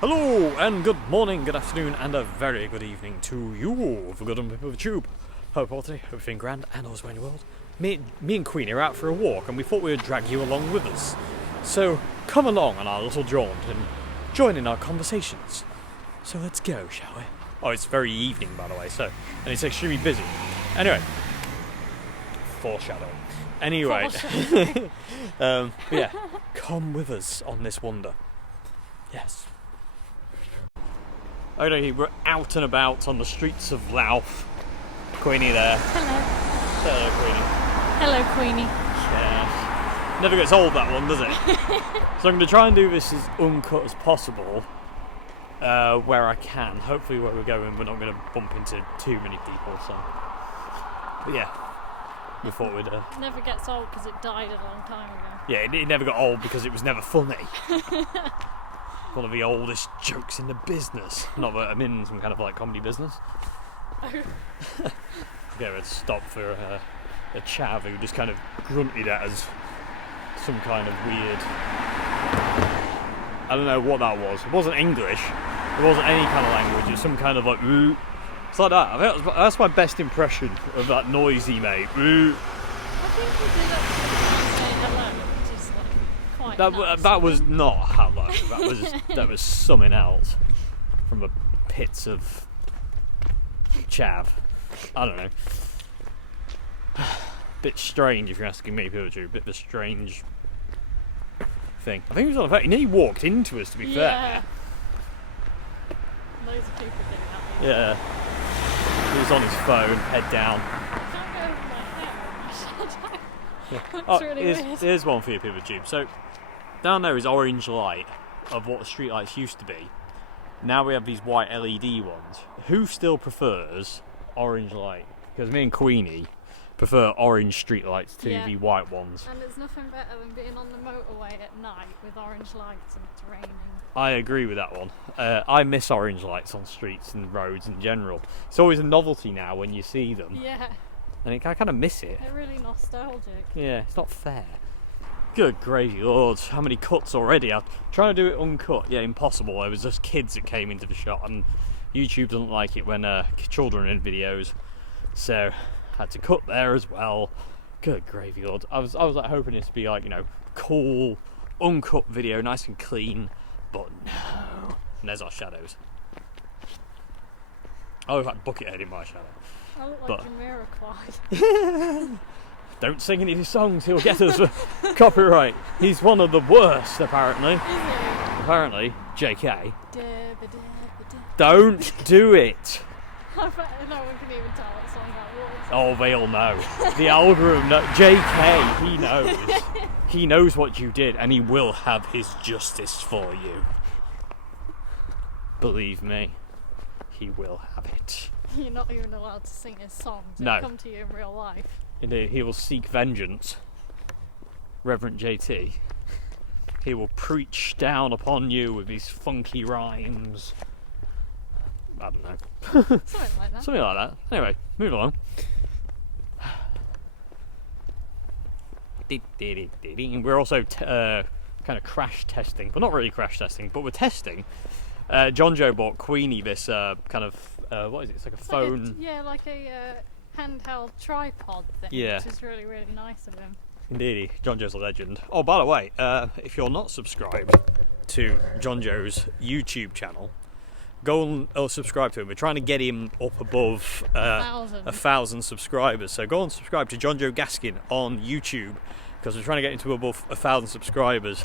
Hello and good morning, good afternoon and a very good evening to you for good on people of the tube. Hope all today, hope you're feeling grand and elsewhere in the world. Me and Queenie are out for a walk and we thought we would drag you along with us. So come along on our little jaunt and join in our conversations. So let's go, shall we? Oh, it's very evening by the way, so, and it's extremely busy. Anyway, foreshadowing. Anyway, yeah, come with us on this wander. Yes. Okay, we're out and about on the streets of Louth. Queenie there. Hello. Hello, Queenie. Hello, Queenie. Yeah. Never gets old, that one, does it? So I'm going to try and do this as uncut as possible, where I can. Hopefully where we're going we're not going to bump into too many people, so. But yeah, we thought we'd... It never gets old because it died a long time ago. Yeah, it never got old because it was never funny. One of the oldest jokes in the business. Not that I'm in some kind of like comedy business. Okay, let's stop for a chav who just kind of grunted at us some kind of weird... I don't know what that was. It wasn't English. It wasn't any kind of language. It was some kind of like... It's like that. I think that's my best impression of that noise he made. I think he did actually say hello, which is like quite nice. That was not hello. That was something else from the pits of chav. I don't know. Bit strange if you're asking me, Pillager. Bit of a strange thing. I think it was on the fact he nearly walked into us, to be fair. Loads of people doing that. Yeah. He was on his phone, head down. I can't go over my hair in my shadow. Yeah. That's really weird. Here's one for you, Pillager. So down there is orange light of what the streetlights used to be. Now we have these white LED ones. Who still prefers orange light? Because me and Queenie prefer orange streetlights to the white ones. And there's nothing better than being on the motorway at night with orange lights and it's raining. I agree with that one. I miss orange lights on streets and roads in general. It's always a novelty now when you see them. Yeah. And I kind of miss it. They're really nostalgic. Yeah, it's not fair. Good gravy lord, how many cuts already? I'm trying to do it uncut. Yeah, impossible. There was just kids that came into the shot and YouTube doesn't like it when children are in videos. So, had to cut there as well. Good gravy lord. I was like hoping this to be like, you know, cool, uncut video, nice and clean. But no. And there's our shadows. I look like Buckethead in my shadow. I look like Jamiroquai. Don't sing any of his songs, he'll get us copyright. He's one of the worst, apparently. Is he? Apparently, JK. Da-ba-da-ba-da. Don't do it! I bet no one can even tell what song that was. Oh, they'll know. The algorithm knows. JK, he knows. He knows what you did, and he will have his justice for you. Believe me, he will have it. You're not even allowed to sing his songs. No. They'll come to you in real life. Indeed, he will seek vengeance. Reverend JT. He will preach down upon you with his funky rhymes. I don't know. Something like that. Something like that. Anyway, move along. We're also kind of crash testing, but not really crash testing, but we're testing. John Joe bought Queenie this kind of, what is it? It's like a phone. Like a handheld tripod thing, Yeah. which is really, really nice of him. Indeed, John Joe's a legend. Oh, by the way, if you're not subscribed to John Joe's YouTube channel, go and subscribe to him. We're trying to get him up above 1,000 subscribers. So go and subscribe to John Joe Gaskin on YouTube because we're trying to get him to above 1,000 subscribers.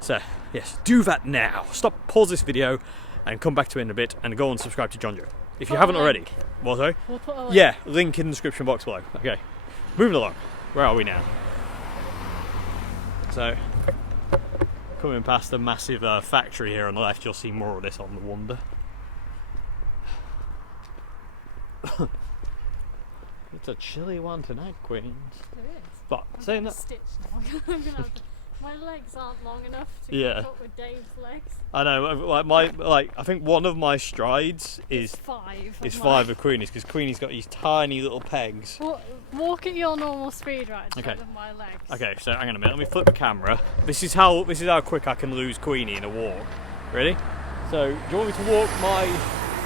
So, yes, do that now. Pause this video and come back to it in a bit and go and subscribe to John Joe. If you haven't already. What, sorry? We'll put a link. Yeah, link in the description box below. Okay, moving along. Where are we now? So, coming past a massive factory here on the left, you'll see more of this on the wander. It's a chilly one tonight, Queens. It is. But I'm saying gonna that, stitch now. I'm gonna have to, my legs aren't long enough to Yeah. keep up with Dave's legs. I know. I think one of my strides is five of Queenie's because Queenie's got these tiny little pegs. Walk at your normal speed, right? Okay. Instead of my legs. Okay, so hang on a minute. Let me flip the camera. This is how quick I can lose Queenie in a walk. Ready? So, do you want me to walk my...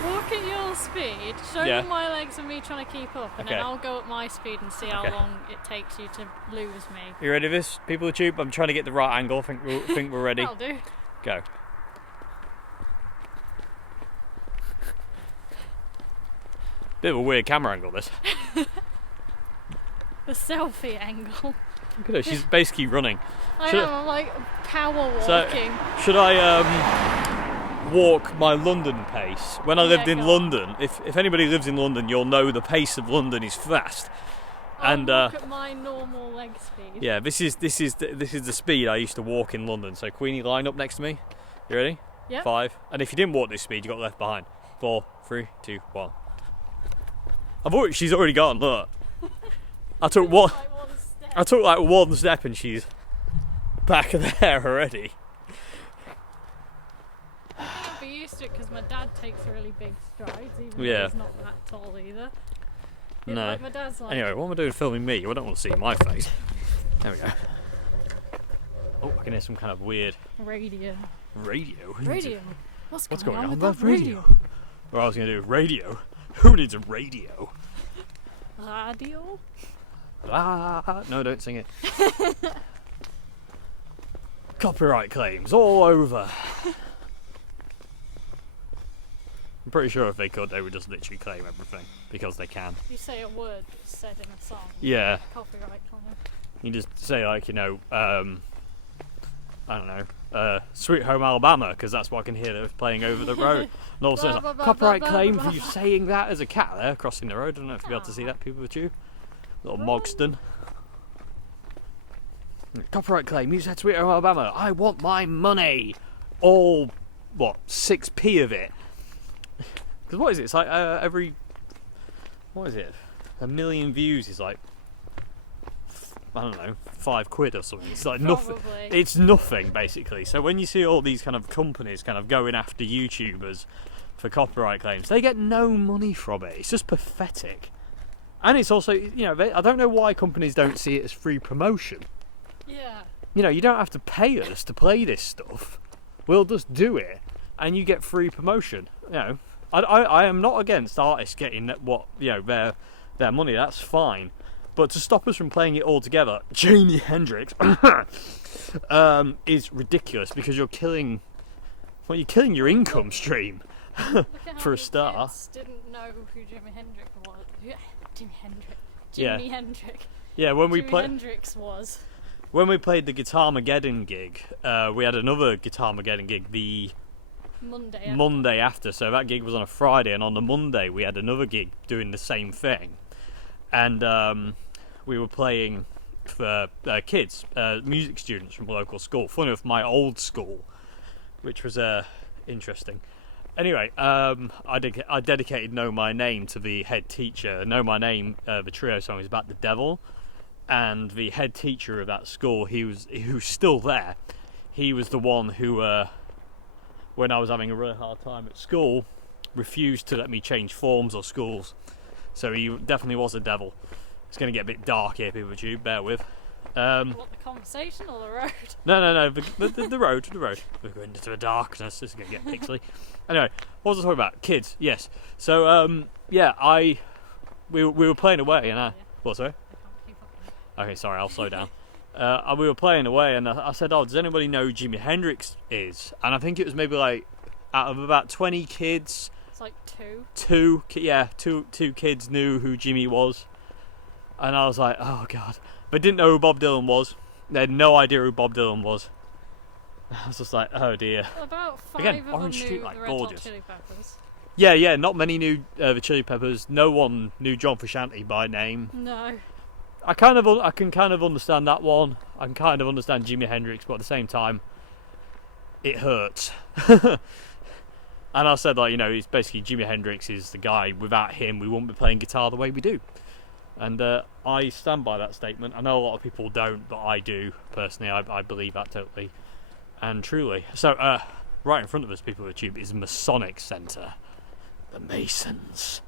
Walk at your speed, show Yeah. them my legs and me trying to keep up, and Okay. then I'll go at my speed and see how Okay. long it takes you to lose me. You ready for this, people of the tube? I'm trying to get the right angle. Think we're ready. That'll do. Go. Bit of a weird camera angle, this. The selfie angle. Look at her, she's basically running. I'm like power walking. So, should I walk my London pace? When I lived in go London, if anybody lives in London, you'll know the pace of London is fast. I'll walk at my normal leg speed. Yeah, this is the speed I used to walk in London. So Queenie, line up next to me. You ready? Yep. 5. And if you didn't walk this speed, you got left behind. 4, 3, 2, 1. She's already gone. Look, I took one. Like one step. I took like one step and she's back there already. I'd be used to it because my dad takes really big strides, even Yeah. though he's not that tall either. Yeah, No. like my dad's like, Anyway, what am I doing filming me? I don't want to see my face. There we go. Oh, I can hear some kind of weird radio. radio. Radio. What's going on with that that radio? What I was going to do with radio. Who needs a radio? Radio? Ah, no, don't sing it. Copyright claims all over. I'm pretty sure if they could, they would just literally claim everything because they can. You say a word that's said in a song. Yeah, Copyright claim. you just say like, I don't know, Sweet Home Alabama, because that's what I can hear that was playing over the road. And all of a sudden, it's like, copyright claim for you saying that as a cat there crossing the road. I don't know if you'll be able to see that, people with you. Little Mogston. Copyright claim, you said Sweet Home Alabama. I want my money. All, 6p of it. Because what is it? It's like every, what is it? 1 million views is like, I don't know, £5 or something. It's like nothing. Probably. It's nothing basically. So when you see all these kind of companies kind of going after YouTubers for copyright claims, they get no money from it. It's just pathetic. And it's also, I don't know why companies don't see it as free promotion. Yeah. You don't have to pay us to play this stuff. We'll just do it, and you get free promotion. I am not against artists getting their money. That's fine. But to stop us from playing it all together, Jimi Hendrix, is ridiculous because you're killing your income stream Look at how for a many start. kids didn't know who Jimi Hendrix was. Jimi Hendrix. Yeah. Jimi Hendrix. Yeah, Jimi Hendrix was. when we played the Guitarmageddon gig, we had another Guitarmageddon gig the Monday after. So that gig was on a Friday, and on the Monday we had another gig doing the same thing. And we were playing for kids, music students from a local school. Funny enough, my old school, which was interesting. Anyway, I dedicated Know My Name to the head teacher. Know My Name, the trio song, is about the devil. And the head teacher of that school, who's still there, he was the one who, when I was having a really hard time at school, refused to let me change forms or schools. So he definitely was a devil. It's going to get a bit dark here, people, you bear with. What, the conversation or the road? No, the road. We're going into the darkness. This is going to get pixely. Anyway, what was I talking about? Kids, yes. So, we were playing away, and what, sorry? Okay, sorry, I'll slow down. We were playing away, and I said, does anybody know who Jimi Hendrix is? And I think it was maybe like, out of about 20 kids... It's like two. Two kids knew who Jimmy was. And I was like, oh God. But didn't know who Bob Dylan was. They had no idea who Bob Dylan was. I was just like, oh dear. About 5 Again, of Orange them Street, knew like, the Red gorgeous. Hot Chili Peppers. Yeah, not many knew the Chili Peppers. No one knew John Frusciante by name. No. I can kind of understand that one. I can kind of understand Jimi Hendrix, but at the same time, it hurts. And I said, it's basically Jimi Hendrix is the guy. Without him, we wouldn't be playing guitar the way we do. And I stand by that statement. I know a lot of people don't, but I do. Personally, I believe that totally and truly. So, right in front of us, people with tube, is Masonic Centre. The Masons.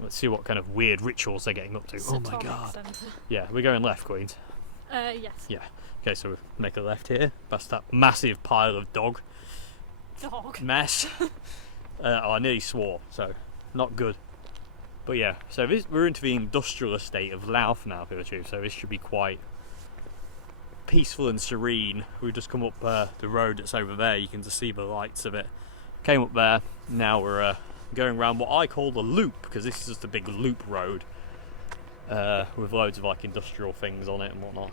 Let's see what kind of weird rituals they're getting up to. Oh my God. Centre. Yeah, we're going left, Queens. Yes. Yeah. Okay, so we make a left here, past that massive pile of dog dog. mess. I nearly swore, so not good. But yeah, so we're into the industrial estate of Louth now, so this should be quite peaceful and serene. We've just come up the road that's over there. You can just see the lights of it. Came up there. Now we're going around what I call the loop, because this is just a big loop road with loads of like industrial things on it and whatnot.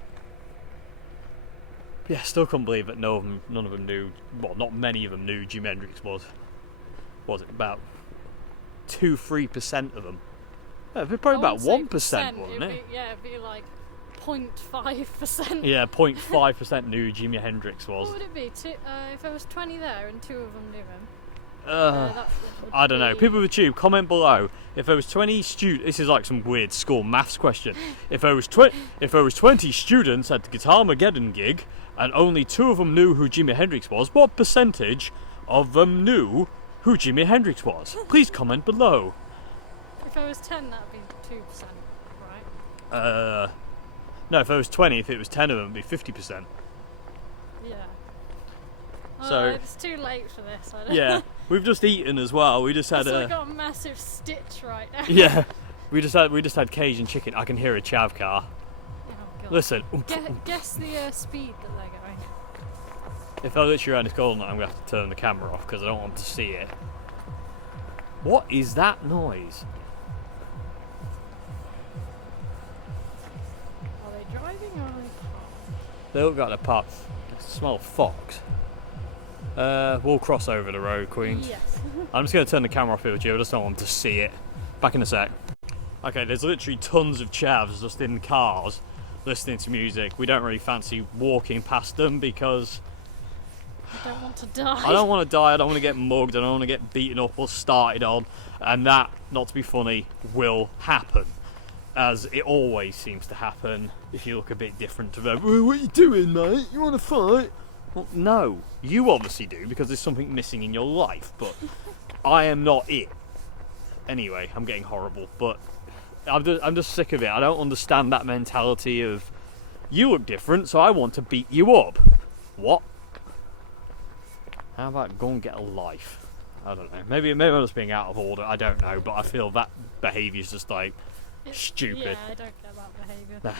But yeah, still couldn't believe that none of them knew. Well, not many of them knew Jimi Hendrix was. Was it about 2-3% of them? Yeah, it'd be probably about 1%, wouldn't it? It'd be like 0.5%. Yeah, 0.5% knew who Jimi Hendrix was. What would it be? If there was 20 there and 2 of them knew him? I don't know. People with tube, comment below. If there was 20 students, this is like some weird school maths question. If there was 20 students at the Guitarmageddon gig and only 2 of them knew who Jimi Hendrix was, what percentage of them knew who Jimi Hendrix was? Please comment below. If there was 10, that'd be 2%, right? No, if there was 20, if it was 10 of them, it'd be 50%. Yeah. So it's too late for this. I don't yeah, we've just eaten as well. We just had I got a massive stitch right now. Yeah, we just had Cajun chicken. I can hear a chav car. Oh, God. Listen. Guess the speed that they're going. If I literally around this corner, I'm gonna have to turn the camera off because I don't want to see it. What is that noise? Are they driving or are they parked? They look like they're parked. I smell fox. We'll cross over the road, Queens. Yes. I'm just going to turn the camera off here with you. I just don't want to see it. Back in a sec. Okay, there's literally tons of chavs just in cars listening to music. We don't really fancy walking past them because I don't want to die. I don't want to die. I don't want to get mugged. I don't want to get beaten up or started on. And that, not to be funny, will happen. As it always seems to happen if you look a bit different to them. Well, what are you doing, mate? You want to fight? Well, no, you obviously do because there's something missing in your life, but I am not it. Anyway, I'm getting horrible, but I'm just sick of it. I don't understand that mentality of you look different, so I want to beat you up. What? How about go and get a life? I don't know. Maybe I'm just being out of order. I don't know, but I feel that behaviour is just like stupid. Yeah, I don't care about behaviour.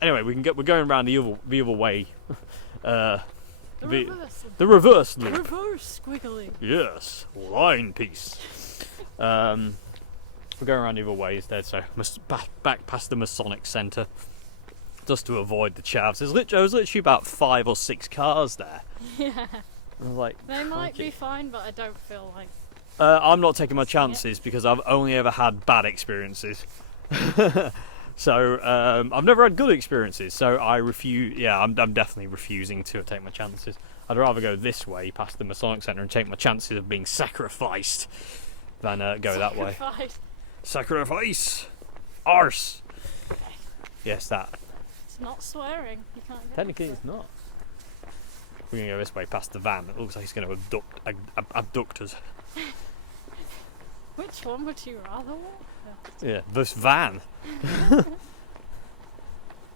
Anyway, we're going around the other way. The reverse loop. Reverse squiggly. Yes, line piece. We're going around the other way instead, so back past the Masonic Centre, just to avoid the chavs. There was literally about 5 or 6 cars there. Yeah. I was like, they might be fine, but I don't feel like. I'm not taking my chances because I've only ever had bad experiences. So I've never had good experiences, so I refuse. Yeah, I'm definitely refusing to take my chances. I'd rather go this way past the Masonic Centre and take my chances of being sacrificed than go that way. Sacrifice! Arse! Yes, that. It's not swearing. You can't get Technically, it's not. We're going to go this way past the van. It looks like he's going to abduct us. Which one would you rather walk? Yeah, this van.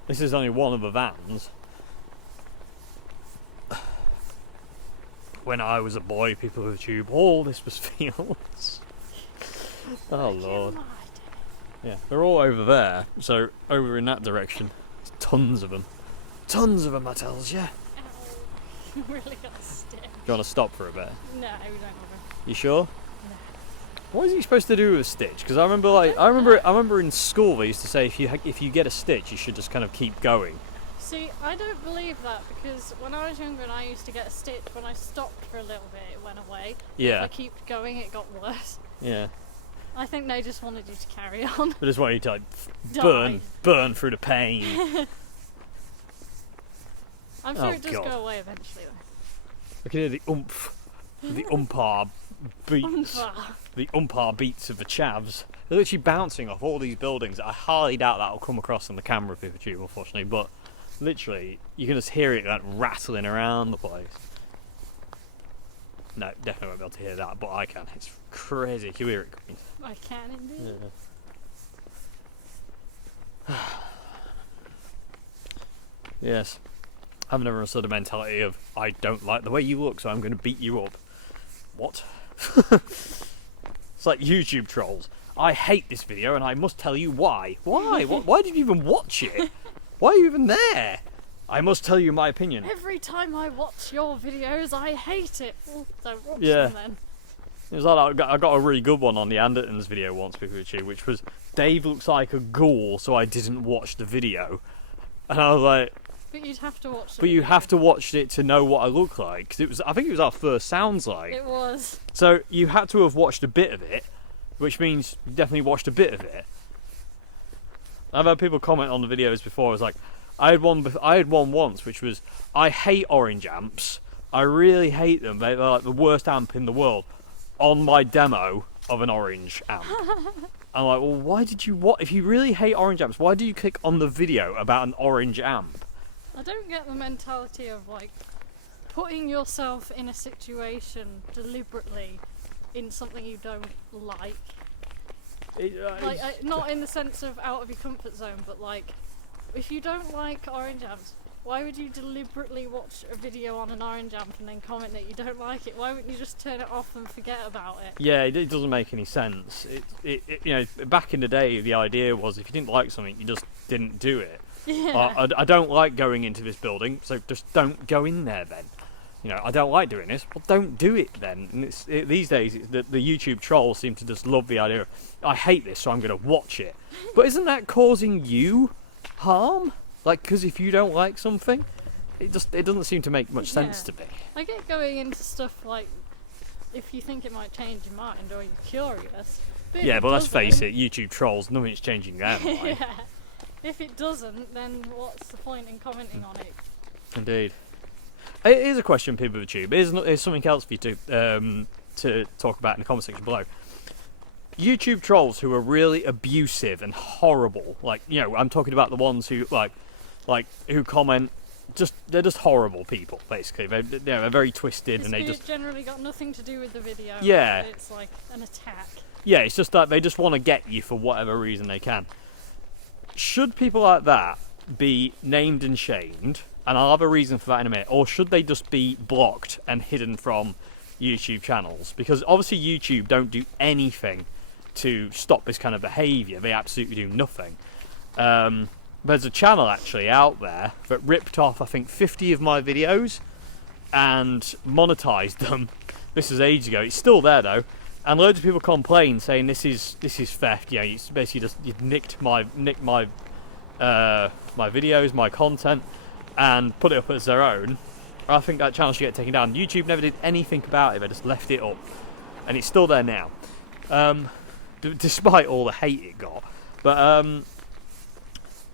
This is only one of the vans. When I was a boy, people would tube, oh, this was fields. Oh, Lord. Yeah, they're all over there. So, over in that direction, there's tons of them. Tons of them, I tells you. You really got a stick. Do you want to stop for a bit? No, we don't want to. You sure? What is he supposed to do with a stitch? Because I remember in school they used to say if you get a stitch, you should just kind of keep going. See, I don't believe that because when I was younger and I used to get a stitch, when I stopped for a little bit, it went away. Yeah. If I keep going, it got worse. Yeah. I think they just wanted you to carry on. But just want you to like burn through the pain. I'm sure it does go away eventually. I can hear the oomph, the umpar beats. The umpar beats of the chavs. They're literally bouncing off all these buildings. I highly doubt that will come across on the camera for you, unfortunately, but literally you can just hear it like rattling around the place. No, definitely won't be able to hear that, but I can. It's crazy. Can you hear it coming? I can indeed. Yeah. Yes. I've never understood the mentality of I don't like the way you look, so I'm going to beat you up. What? It's like YouTube trolls. I hate this video and I must tell you why. Why? Why did you even watch it? Why are you even there? I must tell you my opinion. Every time I watch your videos, I hate it. Well, don't watch Yeah. them then. It was like I got a really good one on the Andertons video once with you, which was Dave looks like a ghoul, so I didn't watch the video. And I was like, But you'd have to watch it. but you have to watch it to know what I look like, because I think it was our first Sounds Like. It was. So you had to have watched a bit of it, which means you definitely watched a bit of it. I've had people comment on the videos before. I was like, I had one once, which was, I hate orange amps. I really hate them. They're like the worst amp in the world. On my demo of an orange amp. I'm like, well, why did you if you really hate orange amps, why do you click on the video about an orange amp? I don't get the mentality of like putting yourself in a situation deliberately in something you don't like. Not in the sense of out of your comfort zone, but like if you don't like orange amps, why would you deliberately watch a video on an orange amp and then comment that you don't like it? Why wouldn't you just turn it off and forget about it? Yeah, it doesn't make any sense. Back in the day, the idea was if you didn't like something, you just didn't do it. Yeah. I don't like going into this building, so just don't go in there then. I don't like doing this, well, don't do it then. And these days, the YouTube trolls seem to just love the idea of, I hate this, so I'm going to watch it. But isn't that causing you harm? Like, because if you don't like something, it doesn't seem to make much sense to me. I get going into stuff like if you think it might change your mind or you're curious. Yeah, but let's face it, YouTube trolls, nothing's changing their mind. Yeah. If it doesn't, then what's the point in commenting on it? Indeed. It is a question, people of YouTube. Here's something else for you to talk about in the comment section below. YouTube trolls who are really abusive and horrible, like, I'm talking about the ones who like who comment, they're just horrible people, basically. They're very twisted and they just generally got nothing to do with the video. Yeah. It's like an attack. Yeah, it's just that they just want to get you for whatever reason they can. Should people like that be named and shamed? And I'll have a reason for that in a minute. Or should they just be blocked and hidden from YouTube channels? Because obviously YouTube don't do anything to stop this kind of behaviour. They absolutely do nothing. There's a channel actually out there that ripped off, I think, 50 of my videos and monetized them. This was ages ago. It's still there though. And loads of people complain saying this is theft. It's basically just you've nicked my videos, my content, and put it up as their own. I think that channel should get taken down. YouTube never did anything about it. They just left it up, and it's still there now, despite all the hate it got. But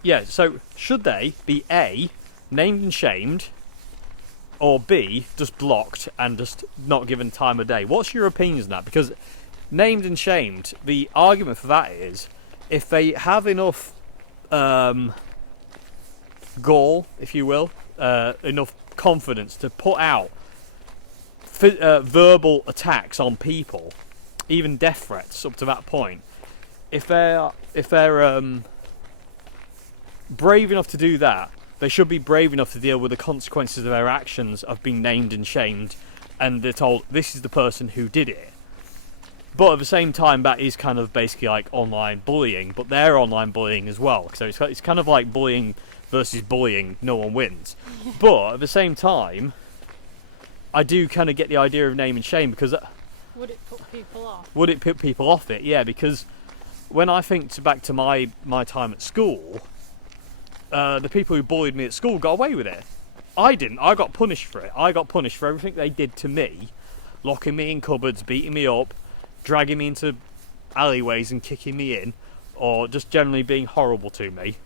yeah. So should they be A, named and shamed, or B, just blocked and just not given time of day? What's your opinions on that? Because named and shamed, the argument for that is if they have enough gall, if you will, enough confidence to put out verbal attacks on people, even death threats up to that point. If they're brave enough to do that, they should be brave enough to deal with the consequences of their actions of being named and shamed, and they're told this is the person who did it. But at the same time, that is kind of basically like online bullying, but they're online bullying as well. So it's kind of like bullying versus bullying, no one wins. But at the same time, I do kind of get the idea of name and shame, because would it put people off? Would it put people off it? Yeah, because when I think back to my time at school, the people who bullied me at school got away with it. I didn't. I got punished for it. I got punished for everything they did to me, locking me in cupboards, beating me up, dragging me into alleyways and kicking me in, or just generally being horrible to me.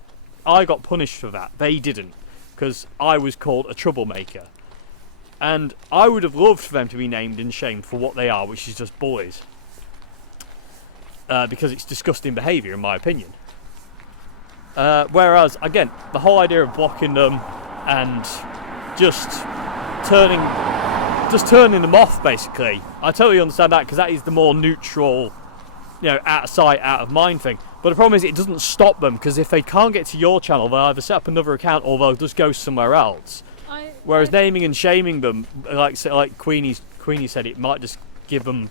I got punished for that. They didn't, because I was called a troublemaker. And I would have loved for them to be named and shamed for what they are, which is just bullies. Because it's disgusting behaviour, in my opinion. Whereas, again, the whole idea of blocking them and just turning them off, basically, I totally understand that, because that is the more neutral, out of sight, out of mind thing. But the problem is it doesn't stop them, because if they can't get to your channel, they'll either set up another account or they'll just go somewhere else. Whereas naming and shaming them, like Queenie said, it might just give them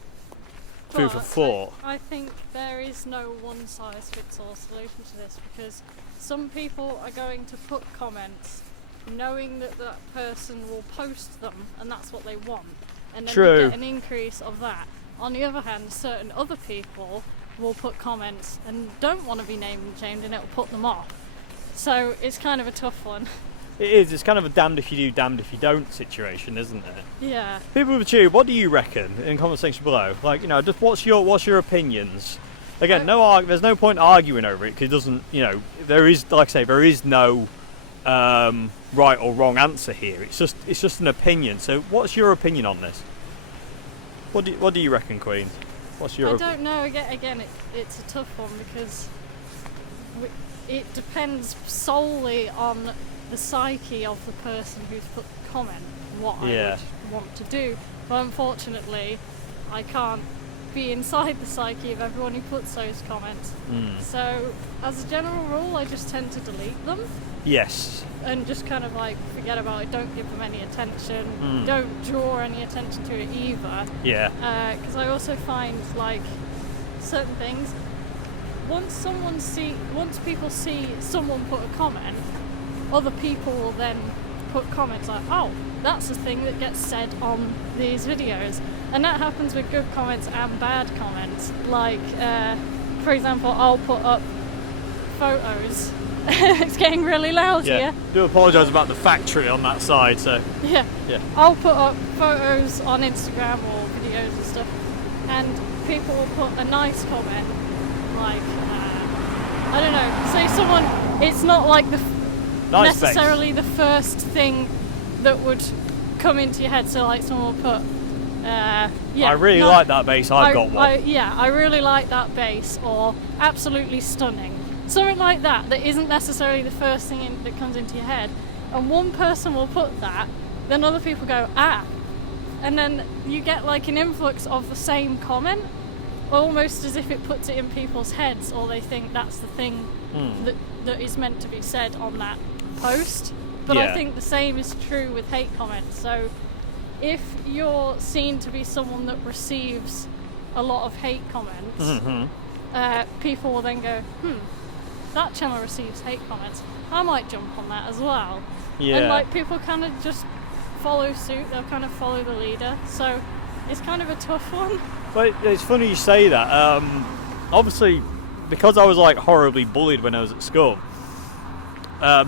food for thought. I think there is no one-size-fits-all solution to this, because some people are going to put comments knowing that that person will post them and that's what they want, and then True. you get an increase of that. On the other hand, certain other people will put comments and don't want to be named and shamed, and it'll put them off. So it's kind of a tough one. It is. It's kind of a damned if you do, damned if you don't situation, isn't it? Yeah. People with you, what do you reckon in comment section below? Like, you know, just what's your opinions? Again, there's no point arguing over it, because it doesn't, you know, there is, like I say, there is no right or wrong answer here. It's just an opinion. So, what's your opinion on this? What do you reckon, Queen? What's your? I don't know. Again, it's a tough one, because it depends solely on the psyche of the person who's put the comment, what I would want to do. But unfortunately, I can't be inside the psyche of everyone who puts those comments. So, as a general rule, I just tend to delete them. Yes. And just kind of like forget about it, don't give them any attention, don't draw any attention to it either. Yeah. Because I also find, like, certain things, once people see someone put a comment, other people will then put comments like, oh, that's the thing that gets said on these videos. And that happens with good comments and bad comments. Like, for example, I'll put up photos. It's getting really loud here. I do apologise about the factory on that side. So yeah. I'll put up photos on Instagram or videos and stuff, and people will put a nice comment, like, I don't know, say someone, it's not like necessarily the first thing that would come into your head. So like someone will put, I really like that bass. I've got one. I really like that bass, or absolutely stunning. Something like that isn't necessarily the first thing that comes into your head. And one person will put that, then other people go, and then you get like an influx of the same comment, almost as if it puts it in people's heads, or they think that's the thing that is meant to be said on that post. But I think the same is true with hate comments. So if you're seen to be someone that receives a lot of hate comments, people will then go, that channel receives hate comments, I might jump on that as well. And like, people kind of just follow suit, they'll kind of follow the leader. So it's kind of a tough one. But it's funny you say that. Obviously, because I was like horribly bullied when I was at school,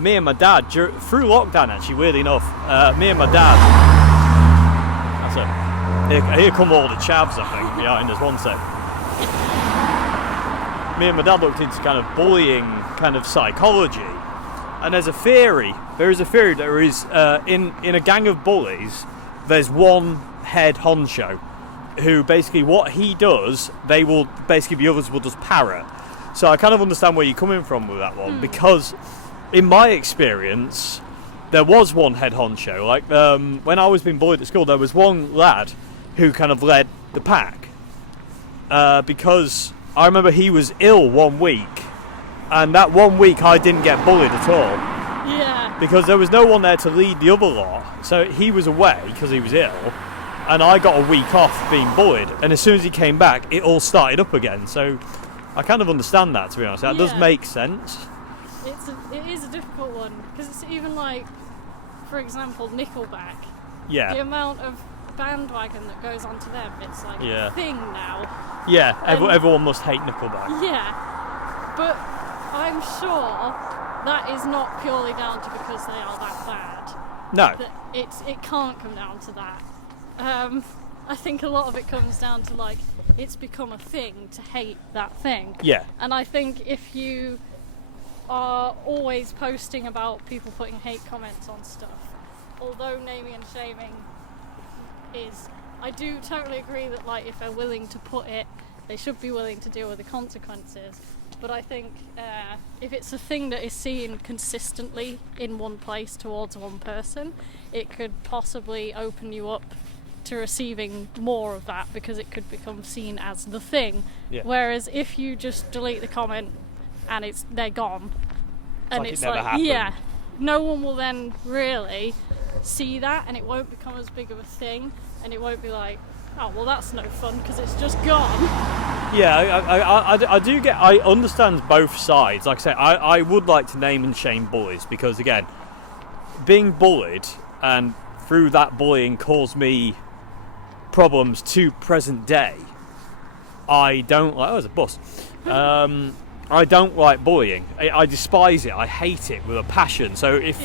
me and my dad, through lockdown actually, weirdly enough, me and my dad, here come all the chavs I think behind us, one sec. Me and my dad looked into kind of bullying kind of psychology, and there is a theory that there is in a gang of bullies, there's one head honcho who basically what he does, they will basically, the others will just parrot. So I kind of understand where you're coming from with that one, because in my experience there was one head honcho. Like when I was being bullied at school, there was one lad who kind of led the pack, because I remember he was ill one week, and that 1 week I didn't get bullied at all. Yeah. Because there was no one there to lead the other lot. So he was away because he was ill, and I got a week off being bullied. And as soon as he came back, it all started up again. So I kind of understand that, to be honest. That does make sense. It is a difficult one, because it's even like, for example, Nickelback. Yeah. The amount of bandwagon that goes onto them, it's like a thing now. Yeah, everyone must hate Nickelback. Yeah, but I'm sure that is not purely down to because they are that bad. No. It can't come down to that. I think a lot of it comes down to, like, it's become a thing to hate that thing. Yeah. And I think if you are always posting about people putting hate comments on stuff, although naming and shaming is, I do totally agree that, like, if they're willing to put it, they should be willing to deal with the consequences. But I think if it's a thing that is seen consistently in one place towards one person, it could possibly open you up to receiving more of that, because it could become seen as the thing. Yeah. Whereas if you just delete the comment and they're gone, and like it's it never like, happened. no one will then really see that, and it won't become as big of a thing, and it won't be like, oh well, that's no fun because it's just gone. Yeah, I understand both sides. Like I say, I would like to name and shame bullies because, again, being bullied and through that bullying caused me problems to present day. I don't like. Oh, there's a bus. I don't like bullying. I despise it. I hate it with a passion. So if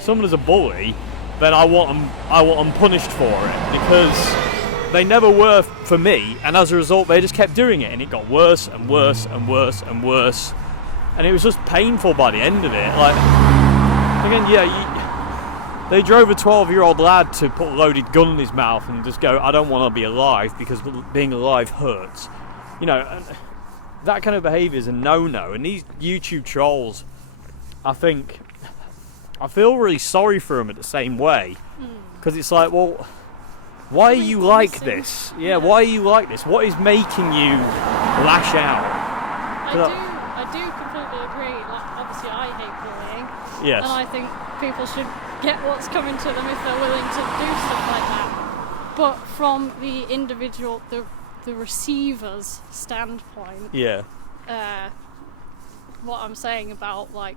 someone is a bully, then I want them punished for it because they never were for me, and as a result, they just kept doing it, and it got worse and worse and worse and worse, and it was just painful by the end of it. Like, again, they drove a 12-year-old lad to put a loaded gun in his mouth and just go, "I don't want to be alive because being alive hurts." You know, and that kind of behaviour is a no-no. And these YouTube trolls, I feel really sorry for them at the same way, because it's like, well, why are you like this? Yeah, why are you like this? What is making you lash out? I do completely agree. Like, obviously, I hate bullying. Yes. And I think people should get what's coming to them if they're willing to do stuff like that. But from the individual, the receiver's standpoint, what I'm saying about like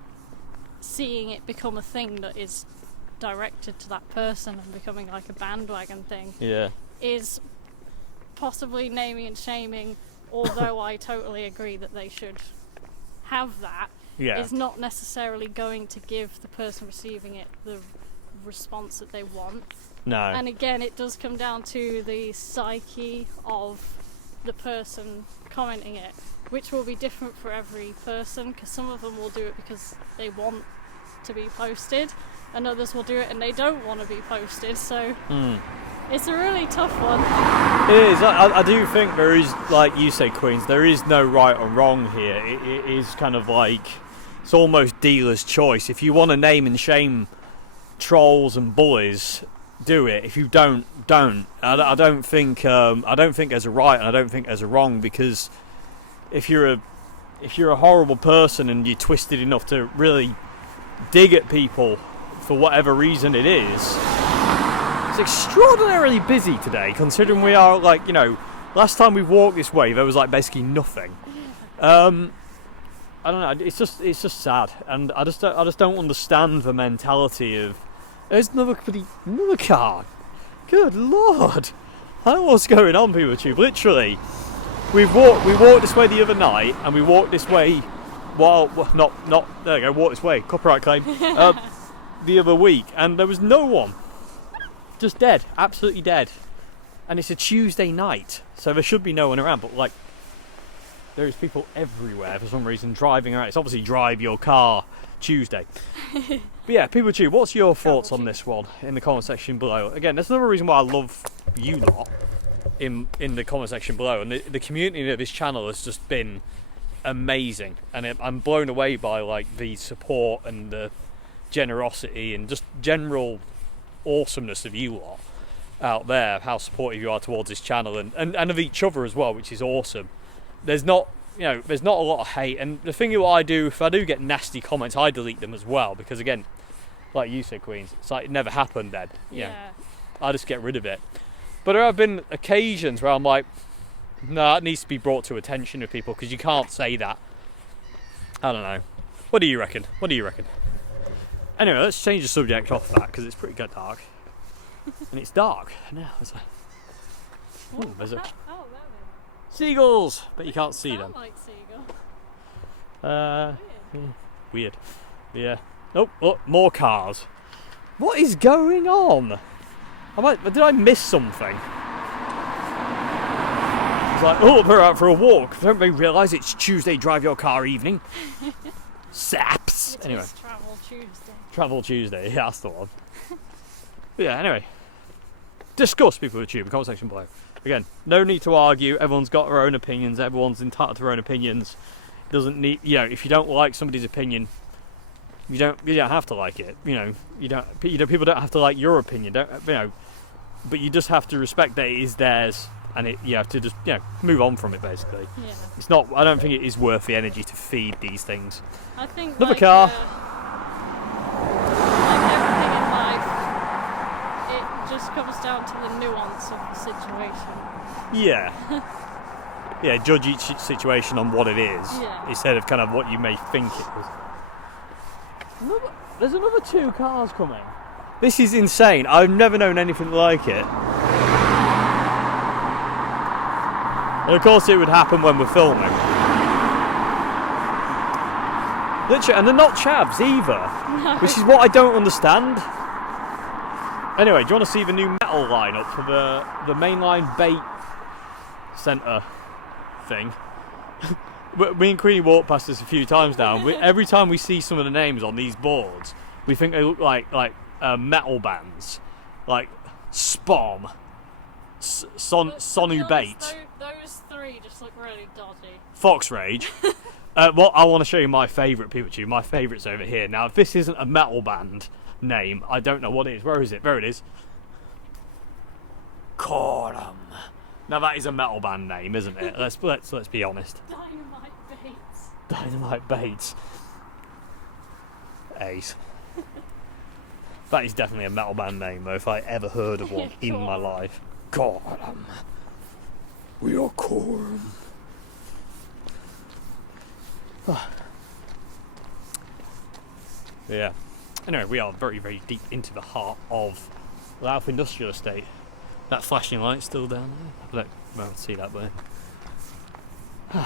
seeing it become a thing that is directed to that person and becoming like a bandwagon thing is possibly naming and shaming, although I totally agree that they should have that, is not necessarily going to give the person receiving it the response that they want. No. And again, it does come down to the psyche of the person commenting it, which will be different for every person, because some of them will do it because they want to be posted, and others will do it and they don't want to be posted. So it's a really tough one. It is. I do think there is, like you say, Queens, there is no right or wrong here. It is kind of like, it's almost dealer's choice. If you want to name and shame trolls and bullies, do it. If you don't. I don't think there's a right and I don't think there's a wrong, because if you're a horrible person and you're twisted enough to really dig at people for whatever reason it is, it's extraordinarily busy today, considering we are, like, you know, last time we walked this way there was like basically nothing. I don't know, it's just sad, and I just don't understand the mentality of, there's another car. Good Lord. I don't know what's going on, people tube. Literally, we walked this way the other night, and we walked this way there you go, walk this way, copyright claim, the other week, and there was no one. Just dead, absolutely dead. And it's a Tuesday night, so there should be no one around, but like, there's people everywhere for some reason driving around. It's obviously Drive Your Car Tuesday. But yeah, people tube, what's your thoughts on this one in the comment section below? Again, that's another reason why I love you lot in the comment section below, and the community of this channel has just been amazing, and I'm blown away by like the support and the generosity and just general awesomeness of you lot out there, how supportive you are towards this channel and of each other as well, which is awesome. There's not a lot of hate, and the thing that I do, if I do get nasty comments, I delete them as well, because again, like you said, Queens, it's like it never happened then. I just get rid of it. But there have been occasions where I'm like, no, it needs to be brought to attention of people, because you can't say that. I don't know. What do you reckon? Anyway, let's change the subject off that, because it's pretty good dark. And it's dark now. There's a seagulls, but you can't see them. Like seagull. Weird. Yeah. Nope. Oh, more cars. What is going on? Did I miss something? It's like, oh, they're out for a walk. Don't they realise it's Tuesday Drive Your Car evening? Saps. Anyway. Travel Tuesday. Yeah, that's the one. But yeah, anyway. Discuss, people with YouTube, comment section below. Again, no need to argue. Everyone's got their own opinions. Everyone's entitled to their own opinions. Doesn't need, if you don't like somebody's opinion, you don't have to like it. People don't have to like your opinion. But you just have to respect that it is theirs, and you have to just move on from it. Basically, it's not. I don't think it is worth the energy to feed these things. I think another car. Like everything in life, it just comes down down to the nuance of the situation. Yeah. Yeah, judge each situation on what it is, instead of kind of what you may think it is. There's another 2 cars coming. This is insane. I've never known anything like it. And of course it would happen when we're filming. Literally, and they're not chavs either, No. which is what I don't understand. Anyway, do you want to see the new metal lineup for the mainline bait centre thing? Me and Queenie walked past this a few times now. Every time we see some of the names on these boards, we think they look like metal bands, like Spom, Sonu Bait. Those 3 just look really dodgy. Fox Rage. Well, I want to show you my favourite Pikachu. My favourite's over here. Now, if this isn't a metal band name, I don't know what it is. Where is it? There it is. Corum. Now that is a metal band name, isn't it? Let's be honest. Dynamite Baits. Dynamite Baits. Ace. That is definitely a metal band name, though, if I ever heard of one in my life. Corum. We are Corum. Yeah. Anyway, we are very, very deep into the heart of Louth Industrial Estate. That flashing light's still down there. I don't see that, but yeah.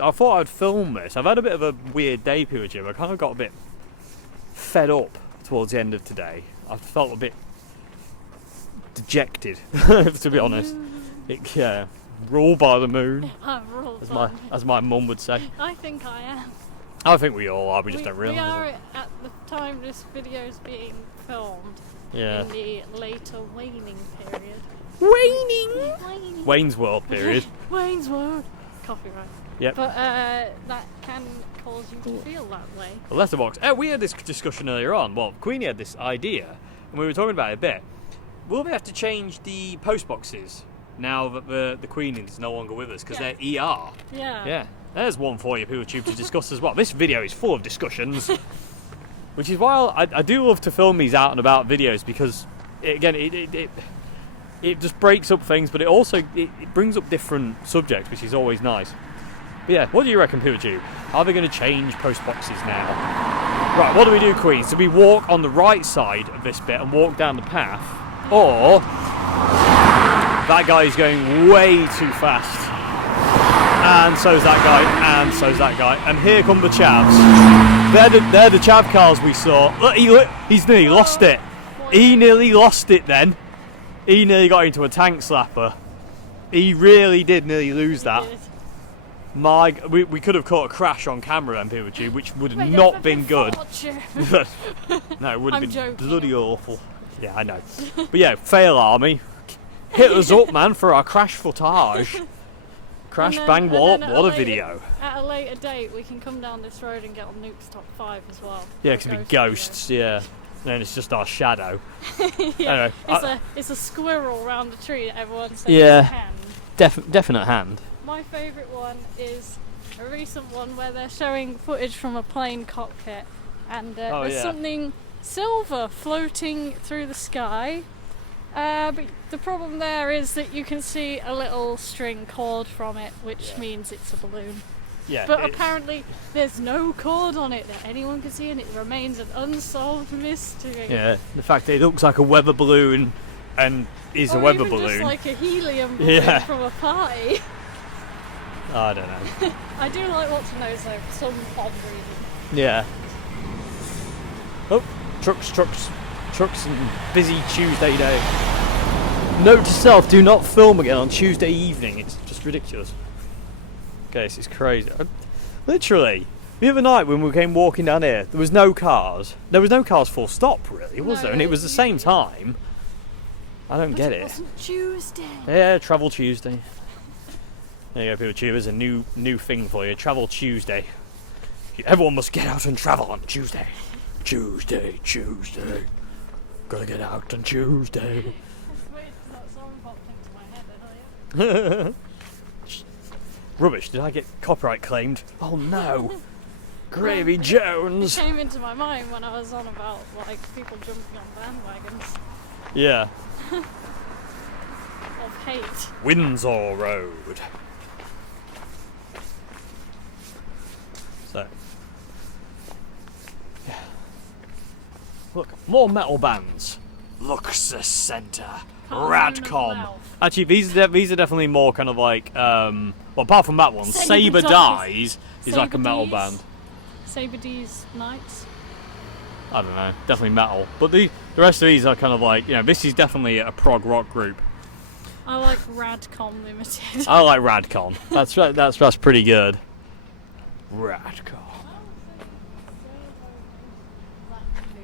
I thought I'd film this. I've had a bit of a weird day, Pikachu. I kind of got a bit fed up towards the end of today. I felt a bit dejected, to be honest. Rule by the moon, as my mum would say. I think I am. I think we all are. We just don't realise it. We are it. at the time this video is being filmed. Yeah. In the later waning period. Waning. Wayne's World period. Wayne's World. Copyright. Yep. But that can cause you to feel that way. The letterbox. We had this discussion earlier on. Well, Queenie had this idea, and we were talking about it a bit. Will we have to change the post boxes now that the Queen is no longer with us because they're ER? Yeah. Yeah. There's one for you, YouTube, to discuss as well. This video is full of discussions, which is why I do love to film these out and about videos because, it just breaks up things, but it also it brings up different subjects, which is always nice. But yeah, what do you reckon, Pikachu? Are they going to change post boxes now? Right, what do we do, Queen? Do we walk on the right side of this bit and walk down the path, or that guy is going way too fast? And so's that guy, and so's that guy. And here come the chavs. They're the chav cars we saw. Look, he's nearly lost it. He nearly lost it then. He nearly got into a tank slapper. He really did nearly lose that. We could have caught a crash on camera then, Pikachu, which would have not been good. No, it would have been bloody awful. Yeah, I know. But yeah, fail army. Hit us up, man, for our crash footage. Crash, bang, wallop, what a video. At a later date, we can come down this road and get on Nuke's top 5 as well. Yeah, because it'll be ghosts, yeah. And then it's just our shadow. Yeah, anyway, it's a squirrel round the tree that everyone says yeah, is a hand. Definite hand. My favourite one is a recent one where they're showing footage from a plane cockpit and there's something silver floating through the sky. But the problem there is that you can see a little string cord from it, which means it's a balloon. Yeah. But apparently there's no cord on it that anyone can see, and it remains an unsolved mystery. Yeah, the fact that it looks like a weather balloon and is a weather balloon. Just like a helium balloon from a party. I don't know. I do like watching those though, for some odd reason. Yeah. Oh, trucks and busy Tuesday day. Note to self, do not film again on Tuesday evening. It's just ridiculous. Okay, this is crazy. Literally, the other night when we came walking down here, there was no cars. There was no cars full stop, really, was there? And it was the same time. I don't get it. It wasn't Tuesday. Yeah, Travel Tuesday. There you go, Pikachu. There's a new thing for you. Travel Tuesday. Everyone must get out and travel on Tuesday. Tuesday. Gotta get out on Tuesday. That song popped into my head earlier. Rubbish, did I get copyright claimed? Oh no. Gravy Jones. It came into my mind when I was on about like people jumping on bandwagons Yeah. of hate. Windsor Road. So. Yeah. Look, more metal bands. Luxus Centre. Radcom. Actually, these are definitely more kind of like, well, apart from that one, Saber Dies is like a metal band. Saber D's Nights. I don't know, definitely metal. But the rest of these are kind of like, this is definitely a prog rock group. I like Radcom Limited. I like Radcom. That's pretty good. Radcom.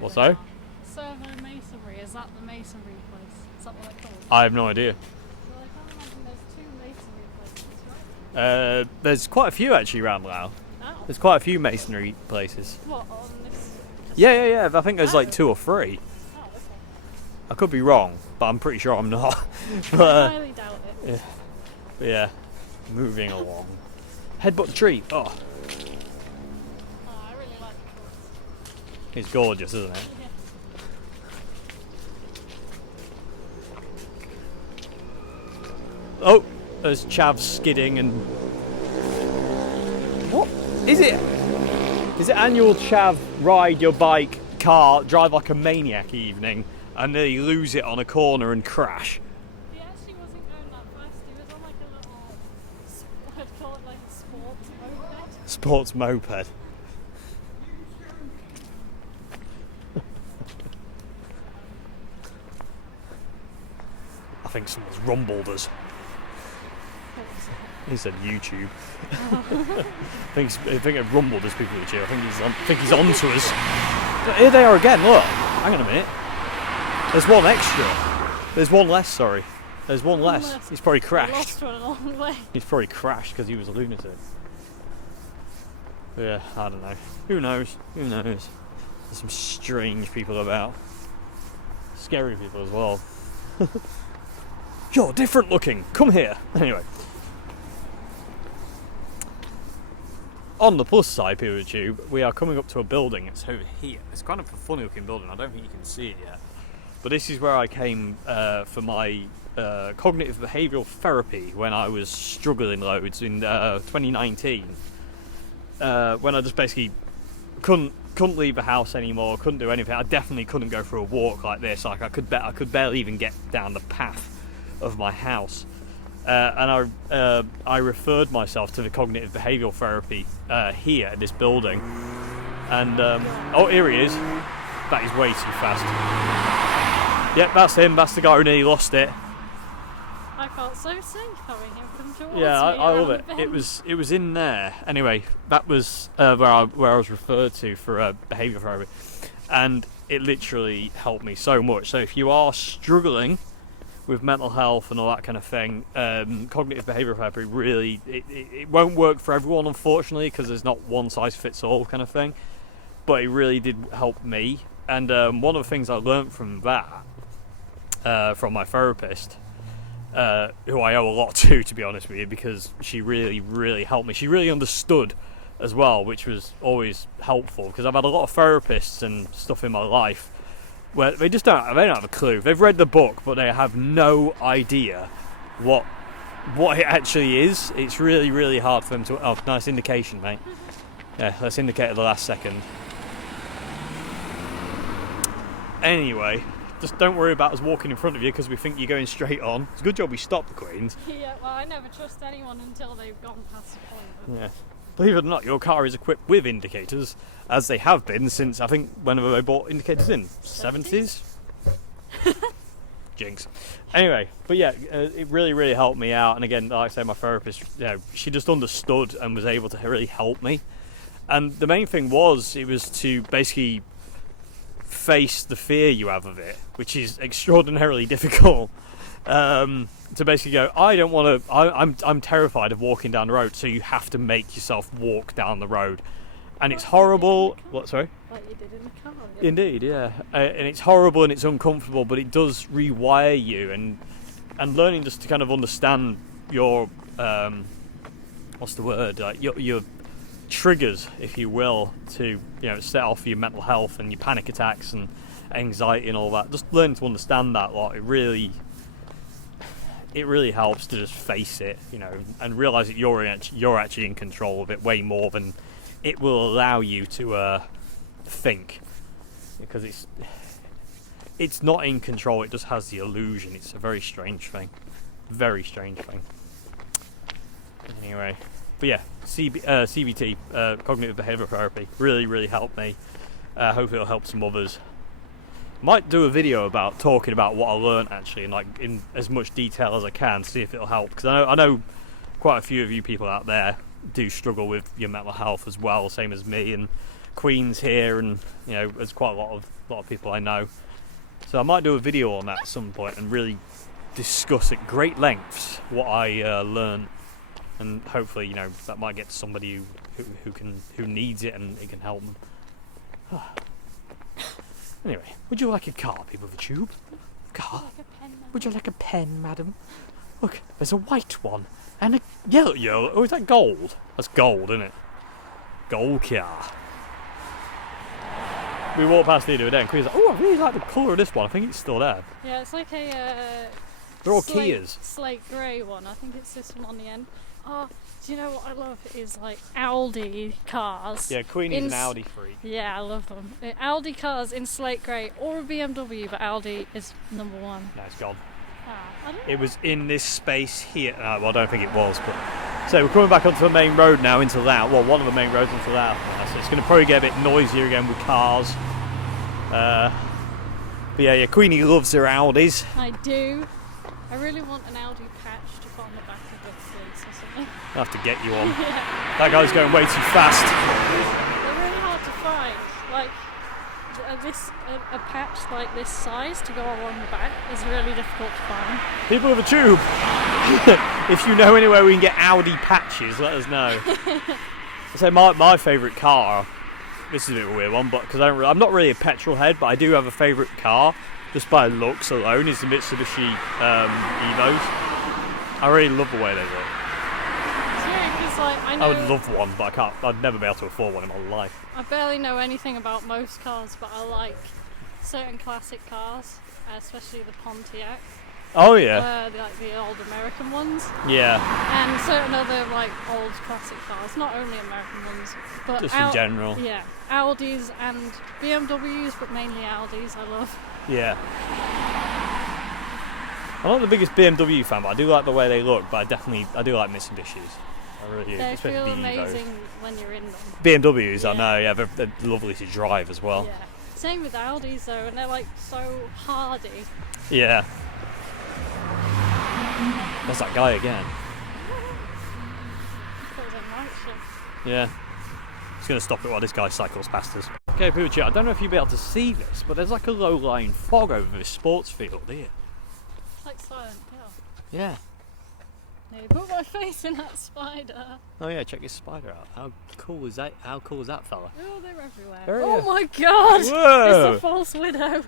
What's that? Servo Masonry. Is that the masonry place? Is that what they're called? I have no idea. Well, I can't imagine there's 2 masonry places, right? There's quite a few actually around Louth. Oh. There's quite a few masonry places. What, on this? Yeah. I think there's like 2 or 3. Oh, okay. I could be wrong, but I'm pretty sure I'm not. I But highly doubt it. yeah. But yeah, moving along. Headbutt tree. Oh, Oh, I really like the it's gorgeous, isn't it? colours. Oh, there's Chav skidding and. What is it? Is it annual Chav ride your bike, car, drive like a maniac evening, and then you lose it on a corner and crash? He actually wasn't going that fast. He was on like a little, I'd call it like a sports moped. Sports moped. I think someone's rumbled us. He said YouTube. I think it rumbled as people at you. I think he's on to us. But here they are again. Look, hang on a minute. There's one extra. There's one less. Sorry. There's one less. He's probably I crashed. lost one along the way. He's probably crashed because he was a lunatic. Yeah, I don't know. Who knows? Who knows? There's some strange people about. Scary people as well. You're different looking. Come here. Anyway. On the plus side, PeterTube, we are coming up to a building. It's over here. It's kind of a funny looking building. I don't think you can see it yet. But this is where I came for my cognitive behavioural therapy when I was struggling loads in 2019. When I just basically couldn't leave the house anymore, couldn't do anything. I definitely couldn't go for a walk like this. Like I could barely even get down the path of my house. And I referred myself to the cognitive behavioural therapy here at this building. And oh, here he is. That is way too fast. Yep, that's him. That's the guy who nearly lost it. I felt so safe having him come towards Yeah, me. I love around it. the bend. It was in there. Anyway, that was where I was referred to for behaviour therapy, and it literally helped me so much. So if you are struggling with mental health and all that kind of thing, cognitive behavioural therapy really it won't work for everyone, unfortunately, because there's not one size fits all kind of thing. But it really did help me, and one of the things I learnt from that, from my therapist, who I owe a lot to be honest with you, because she really helped me. She really understood as well, which was always helpful, because I've had a lot of therapists and stuff in my life where they don't have a clue. They've read the book, but they have no idea what it actually is. It's really hard for them to. Oh, nice indication, mate. Yeah, let's indicate at the last second. Anyway, just don't worry about us walking in front of you because we think you're going straight on. It's a good job we stopped the Queens. Yeah, well, I never trust anyone until they've gone past the point. Yeah. Believe it or not, your car is equipped with indicators, as they have been since, I think, whenever they bought indicators in? 70s? Jinx. Anyway, but yeah, it really helped me out. And again, like I say, my therapist, she just understood and was able to really help me. And the main thing was, it was to basically face the fear you have of it, which is extraordinarily difficult. To basically go, I don't want to. I'm terrified of walking down the road, so you have to make yourself walk down the road, and it's horrible. What? Sorry. Like you did in the car. Indeed, yeah, and it's horrible and it's uncomfortable, but it does rewire you, and learning just to kind of understand your what's the word? Like your triggers, if you will, to set off your mental health and your panic attacks and anxiety and all that. Just learning to understand that, like, it really helps to just face it, and realize that you're actually in control of it way more than it will allow you to think, because it's not in control. It just has the illusion. It's a very strange thing. Anyway, but yeah, CBT, cognitive behavioural therapy, really helped me. Hopefully it'll help some others. Might do a video about talking about what I learned, actually, and like in as much detail as I can, see if it'll help, because I know quite a few of you people out there do struggle with your mental health as well, same as me, and Queen's here, and there's quite a lot of people I know. So I might do a video on that at some point and really discuss at great lengths what I learned, and hopefully that might get to somebody who needs it, and it can help them. Anyway, would you like a car, people of the tube? Car? Would you like a pen, madam? Look, there's a white one and a yellow. Oh, is that gold? That's gold, isn't it? Gold car. We walked past the other day and Queen's like, oh, I really like the colour of this one. I think it's still there. Yeah, it's like a they're all Kias. Slate grey one. I think it's this one on the end. Oh, do you know what I love is like Audi cars. Yeah, Queenie's an Audi freak. Yeah, I love them. Audi cars in slate grey, or a BMW, but Audi is number one. No, it's gone. I don't know. It was in this space here. Well, I don't think it was, but so we're coming back onto the main road now into Louth. Well, one of the main roads into Louth. So it's going to probably get a bit noisier again with cars. But yeah, Queenie loves her Audis. I do. I really want an Audi patch to put on the back of the fleece or something. I'll have to get you on. Yeah. That guy's going way too fast. They're really hard to find. Like a patch like this size to go along the back is really difficult to find. People of the tube, if you know anywhere we can get Audi patches, let us know. So my favourite car, this is a bit of a weird one, but because I'm not really a petrol head, but I do have a favourite car, just by looks alone, is the Mitsubishi Evos. I really love the way they look. I would love one, but I'd never be able to afford one in my life. I barely know anything about most cars, but I like certain classic cars, especially the Pontiac. Oh yeah. Like the old American ones. Yeah. And certain other like old classic cars, not only American ones, but just in general. Yeah, Audis and BMWs, but mainly Audis. I love. Yeah. I'm not the biggest BMW fan, but I do like the way they look. But I do like Mitsubishis. I really do. They feel amazing when you're in them. BMWs, yeah. I know, yeah, they're lovely to drive as well. Yeah. Same with Audis though, and they're like so hardy. Yeah. That's that guy again. Yeah. He's going to stop it while this guy cycles past us. Okay, Poochie, I don't know if you'll be able to see this, but there's like a low-lying fog over this sports field here. It's like Silent Hill. Yeah. Nearly put my face in that spider. Oh yeah, check this spider out. How cool is that? How cool is that fella? Oh, they're everywhere. Oh my god! Whoa. It's a false widow.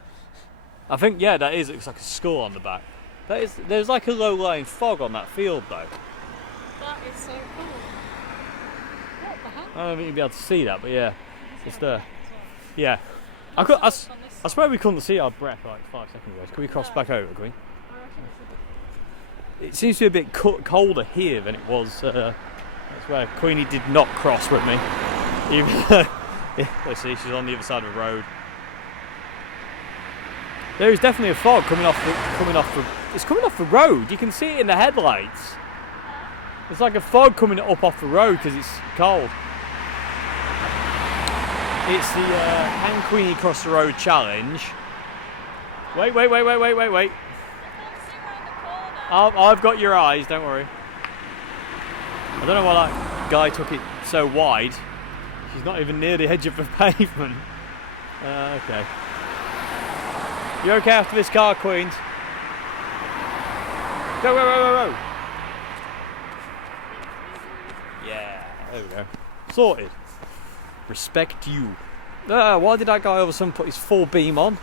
I think, yeah, that is. It looks like a skull on the back. There's like a low-lying fog on that field though. That is so cool. What the heck? I don't think you'll be able to see that, but yeah, it's there. Yeah. I swear we couldn't see our breath like 5 seconds ago. Can we cross back over, can we? It seems to be a bit colder here than it was. That's where Queenie did not cross with me. Even yeah, let's see, she's on the other side of the road. There is definitely a fog coming off the road. You can see it in the headlights. It's like a fog coming up off the road because it's cold. It's the Can Queenie Cross the Road challenge. Wait. I've got your eyes, don't worry. I don't know why that guy took it so wide. She's not even near the edge of the pavement. Okay. You okay after this car, Queens? Go. Yeah, there we go. Sorted. Respect you. Why did that guy all of a sudden put his full beam on?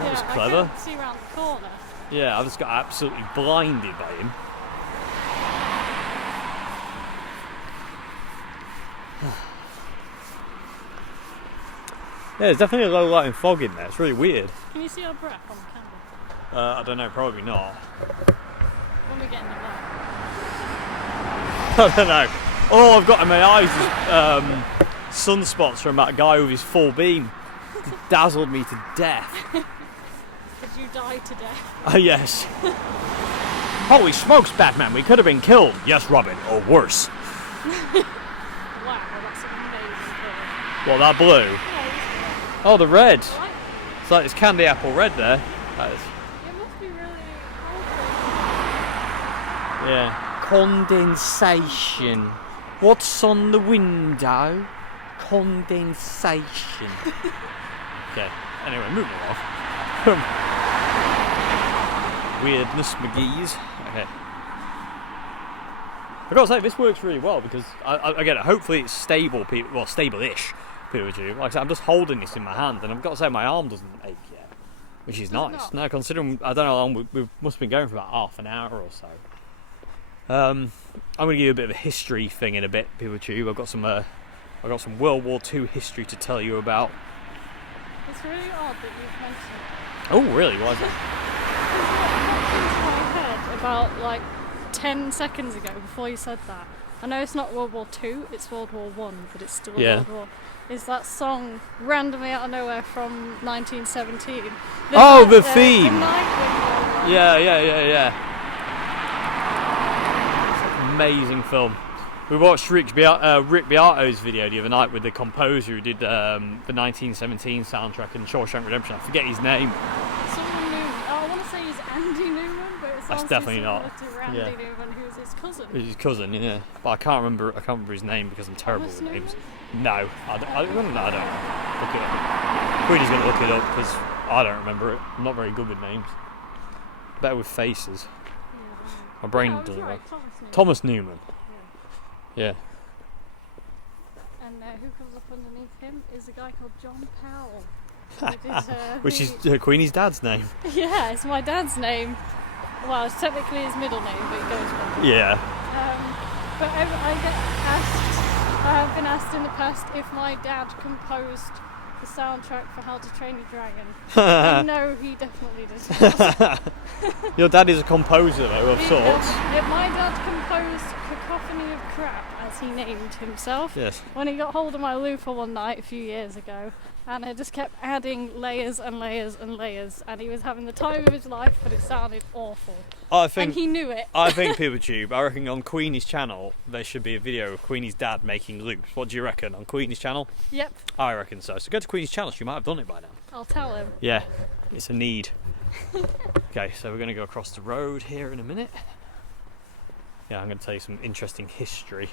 That was clever. I couldn't see around the corner. Yeah, I just got absolutely blinded by him. Yeah, there's definitely a low light and fog in there. It's really weird. Can you see our breath on the candle? I don't know, probably not. When we get in the light. I don't know. All I've got in my eyes is sunspots from that guy with his full beam. He dazzled me to death. Did you die to death? Yes. Holy smokes, Batman, we could have been killed. Yes, Robin, or worse. Wow, that's amazing colour. What, that blue? Yeah, Oh, the red. I like It's like this candy apple red there. That is. it must be really cold. Yeah. Condensation. What's on the window? Condensation. Okay, anyway, moving on. Weirdness McGee's. Okay. I've got to say, this works really well because, again, hopefully it's stable, well, stable-ish, PewDiePie. Like I said, I'm just holding this in my hand, and I've got to say my arm doesn't ache yet, which is nice. not? No, considering, I don't know how long, we must have been going for about half an hour or so. I'm going to give you a bit of a history thing in a bit, PewDiePie. I've got some World War II history to tell you about. It's really odd that you've mentioned it. Oh, really? Why is it? What popped into my head about like 10 seconds ago before you said that? I know it's not World War II, it's World War One, but it's still Yeah. World War. Is that song randomly out of nowhere from 1917? Oh, the theme! The night window. Yeah. Amazing film. We watched Rick Beato's video the other night with the composer who did the 1917 soundtrack and Shawshank Redemption. I forget his name. Someone new. I want to say he's Andy Newman, but it sounds definitely similar not. to Randy Yeah. Newman, who's his cousin. It's his cousin, yeah. But I can't remember his name because I'm terrible Thomas with names. Newman? No, I don't. Look it up. Queenie's going to look it up because I don't remember it. I'm not very good with names. Better with faces. Yeah, My brain I was doesn't right, work. Thomas Newman. Thomas Newman. Yeah. And who comes up underneath him is a guy called John Powell. Who did, Which is Queenie's dad's name. Yeah, it's my dad's name. Well, it's technically his middle name, but it goes by. Yeah. But I have been asked in the past if my dad composed the soundtrack for How to Train Your Dragon. And no, he definitely does not. Your dad is a composer, though, of sorts. My dad composed Cacophony of Crap, as he named himself, Yes. when he got hold of my Louth one night a few years ago. And I just kept adding layers and layers and layers, and he was having the time of his life, but it sounded awful. And he knew it. I think PewDiePie, I reckon on Queenie's channel there should be a video of Queenie's dad making loops. What do you reckon on Queenie's channel? Yep, I reckon so. So go to Queenie's channel. She might have done it by now. I'll tell him. Yeah, it's a need. Okay, so we're going to go across the road here in a minute. Yeah, I'm going to tell you some interesting history.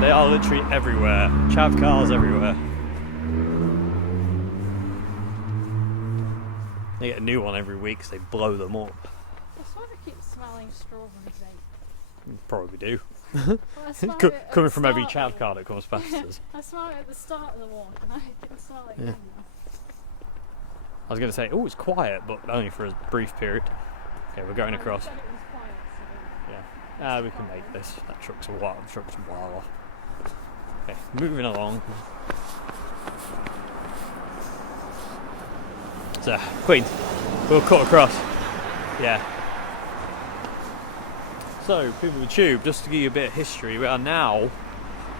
They are literally everywhere. Chav cars everywhere. They get a new one every week because they blow them up. I swear I keep smelling strawberry vape. Probably do. Well, I smelled it at Coming the from every start Chav of car that comes past the- us. I smelled it at the start of the walk, and I can smell it again now. I was going to say, oh, it's quiet, but only for a brief period. Okay, we're going You across. said it was quiet, so- Yeah. We can make this. That truck's a while off. Okay, moving along. So, Queen, we'll cut across. Yeah. So, people of the tube, just to give you a bit of history, we are now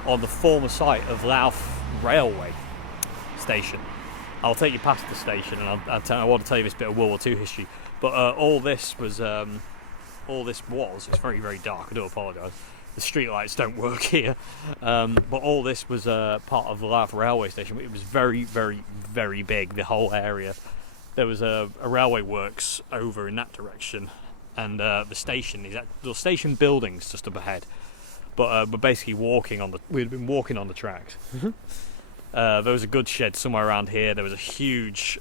on the former site of Louth Railway Station. I'll take you past the station, and I want to tell you this bit of World War II history. But all this was, it's very, very dark. I do apologise. The street lights don't work here. But all this was part of the Louth Railway Station. It was very, very, very big, the whole area. There was a railway works over in that direction, and the station buildings just up ahead. But we're basically we'd been walking on the tracks. There was a goods shed somewhere around here. There was a huge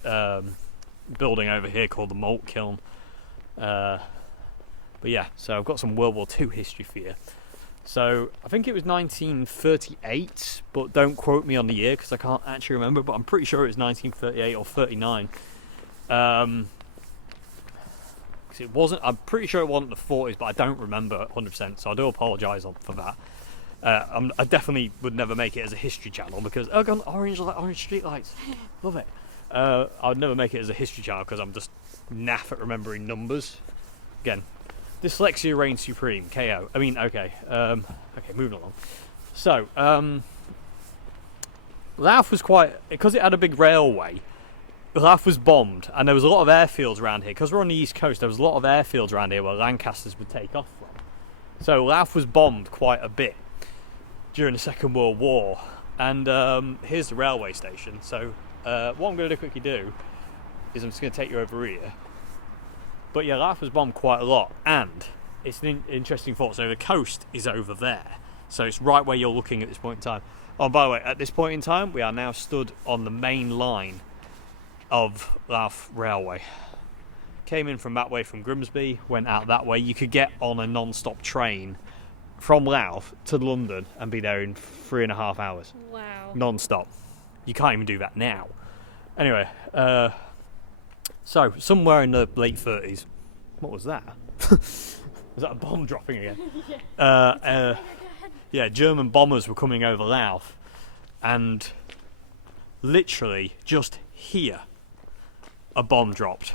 building over here called the malt kiln. But yeah, so I've got some World War II history for you. So I think it was 1938, but don't quote me on the year because I can't actually remember, but I'm pretty sure it was 1938 or 39. because it wasn't. I'm pretty sure it wasn't the 40s, but I don't remember 100%. So I do apologise for that. I definitely would never make it as a history channel because orange streetlights, love it. I would never make it as a history channel because I'm just naff at remembering numbers. Again, dyslexia reigns supreme. KO. I mean, okay. Okay, moving along. So, Louth was because it had a big railway. Louth was bombed, and there was a lot of airfields around here. Because we're on the east coast, there was a lot of airfields around here where Lancasters would take off from. So Louth was bombed quite a bit during the Second World War. And here's the railway station. So what I'm going to quickly do is I'm just going to take you over here. But yeah, Louth was bombed quite a lot, and it's an interesting thought. So the coast is over there. So it's right where you're looking at this point in time. Oh, by the way, at this point in time, we are now stood on the main line of Louth Railway. Came in from that way from Grimsby, went out that way. You could get on a non-stop train from Louth to London and be there in 3.5 hours. Wow. Non-stop. You can't even do that now. Anyway, so somewhere in the late 30s, what was that? Was that a bomb dropping again? Yeah, German bombers were coming over Louth, and literally just here, a bomb dropped.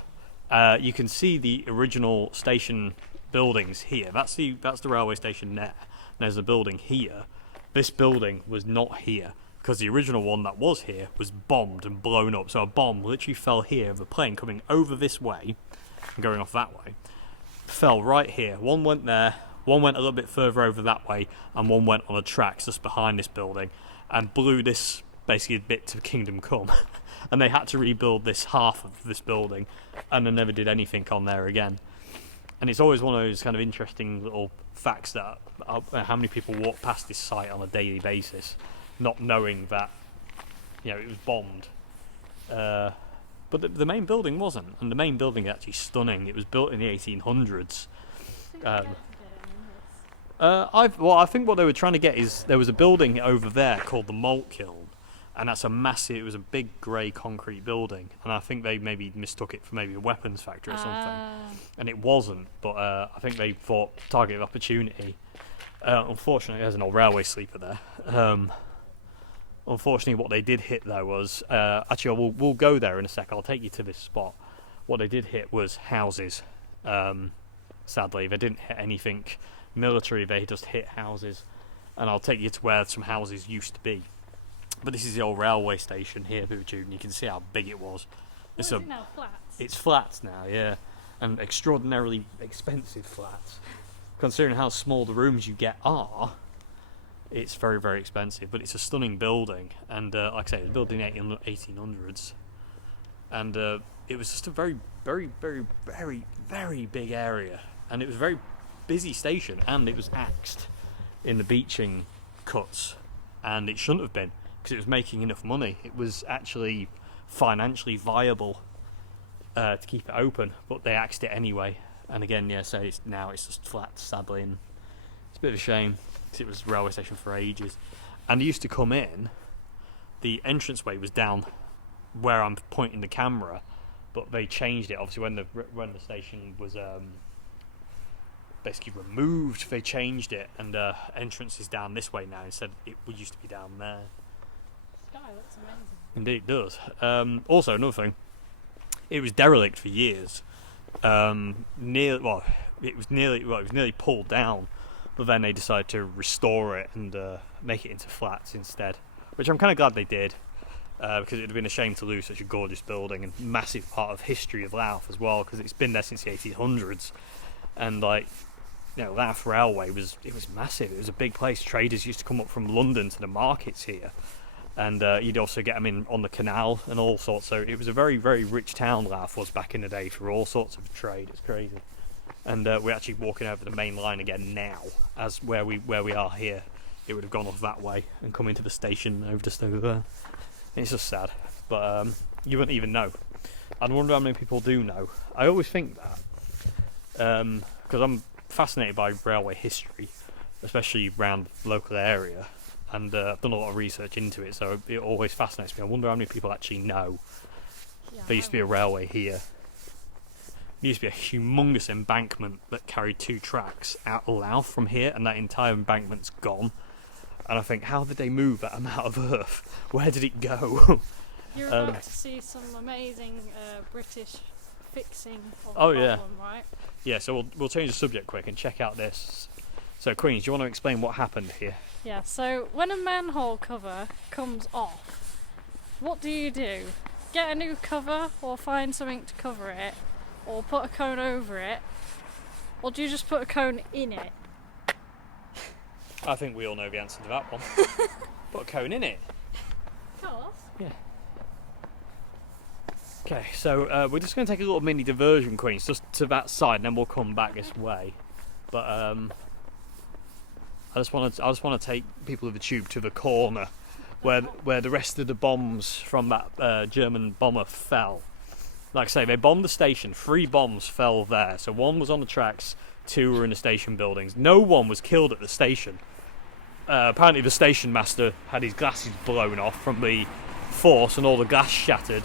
You can see the original station buildings here. That's the railway station there. There's a building here. This building was not here because the original one that was here was bombed and blown up. So a bomb literally fell here of a plane coming over this way and going off that way. Fell right here. One went there, one went a little bit further over that way, and one went on the tracks just behind this building and blew this basically a bit to Kingdom Come. And they had to rebuild this half of this building, and they never did anything on there again. And it's always one of those kind of interesting little facts that how many people walk past this site on a daily basis, not knowing that, you know, it was bombed. But the main building wasn't, and the main building is actually stunning. It was built in the 1800s. I think what they were trying to get is there was a building over there called the Malt Kiln, and that's it was a big grey concrete building, and I think they maybe mistook it for maybe a weapons factory or something, and it wasn't, but I think they thought target of opportunity. Unfortunately, there's an old railway sleeper there. Unfortunately, what they did hit though was, actually we'll go there in a sec, I'll take you to this spot. What they did hit was houses. Sadly, they didn't hit anything military, they just hit houses, and I'll take you to where some houses used to be. But this is the old railway station here, and you can see how big it was. It's now flats. It's flats now, yeah, and extraordinarily expensive flats. Considering how small the rooms you get are, it's very, very expensive. But it's a stunning building, and like I say, it was built in the 1800s, and it was just a very, very, very, very, very big area, and it was a very busy station, and it was axed in the beaching cuts, and it shouldn't have been, because it was making enough money. It was actually financially viable to keep it open, but they axed it anyway. And again, yeah, so now it's just flat, sadly, and it's a bit of a shame because it was a railway station for ages. And they used to come in, the entranceway was down where I'm pointing the camera, but they changed it. Obviously, when the station was basically removed, they changed it, and entrance is down this way now instead. It used to be down there. Sky looks amazing. Indeed, it does. Also, another thing, it was derelict for years. It was nearly pulled down, but then they decided to restore it and make it into flats instead, which I'm kind of glad they did, because it would have been a shame to lose such a gorgeous building and massive part of history of Louth as well, because it's been there since the 1800s, and Louth Railway was massive. It was a big place. Traders used to come up from London to the markets here, and you'd also get them in on the canal and all sorts. So it was a very, very rich town, Louth was back in the day, for all sorts of trade. It's crazy. And we're actually walking over the main line again now, as where we are here. It would have gone off that way and come into the station just over there. It's just sad, but you wouldn't even know. I wonder how many people do know. I always think that, because I'm fascinated by railway history, especially around the local area, and I've done a lot of research into it, so it always fascinates me. I wonder how many people actually know there used to be a railway here. There used to be a humongous embankment that carried 2 tracks out of Louth from here, and that entire embankment's gone. And I think, how did they move that amount of earth? Where did it go? You're about to see some amazing British fixing of the problem, right? Yeah, so we'll change the subject quick and check out this. So, Queenie, do you want to explain what happened here? Yeah, so when a manhole cover comes off, what do? Get a new cover, or find something to cover it, or put a cone over it, or do you just put a cone in it? I think we all know the answer to that one. Put a cone in it. Of course. Yeah. Okay, so we're just going to take a little mini diversion, Queens, just to that side, and then we'll come back this way. But I just want to take people of the tube to the corner where the rest of the bombs from that German bomber fell. Like I say, they bombed the station. 3 bombs fell there. So 1 was on the tracks, 2 were in the station buildings. No one was killed at the station. Apparently the station master had his glasses blown off from the force, and all the glass shattered.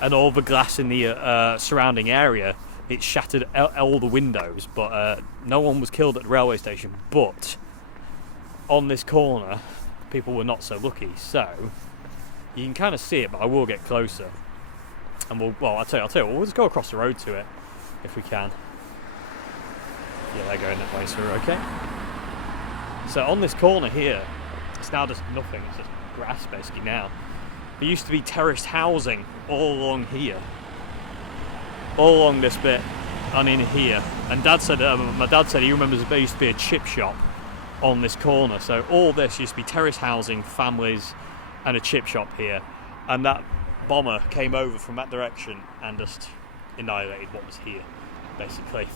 And all the glass in the surrounding area, it shattered all the windows. But no one was killed at the railway station. But on this corner, people were not so lucky. So you can kind of see it, but I will get closer. And I'll tell you, we'll just go across the road to it if we can. Yeah, they're going that way, so we're okay. So on this corner here, it's now just nothing. It's just grass basically now. There used to be terraced housing all along here, all along this bit, and in here. And my dad said he remembers there used to be a chip shop on this corner. So all this used to be terraced housing, families, and a chip shop here. And that bomber came over from that direction and just annihilated what was here, basically,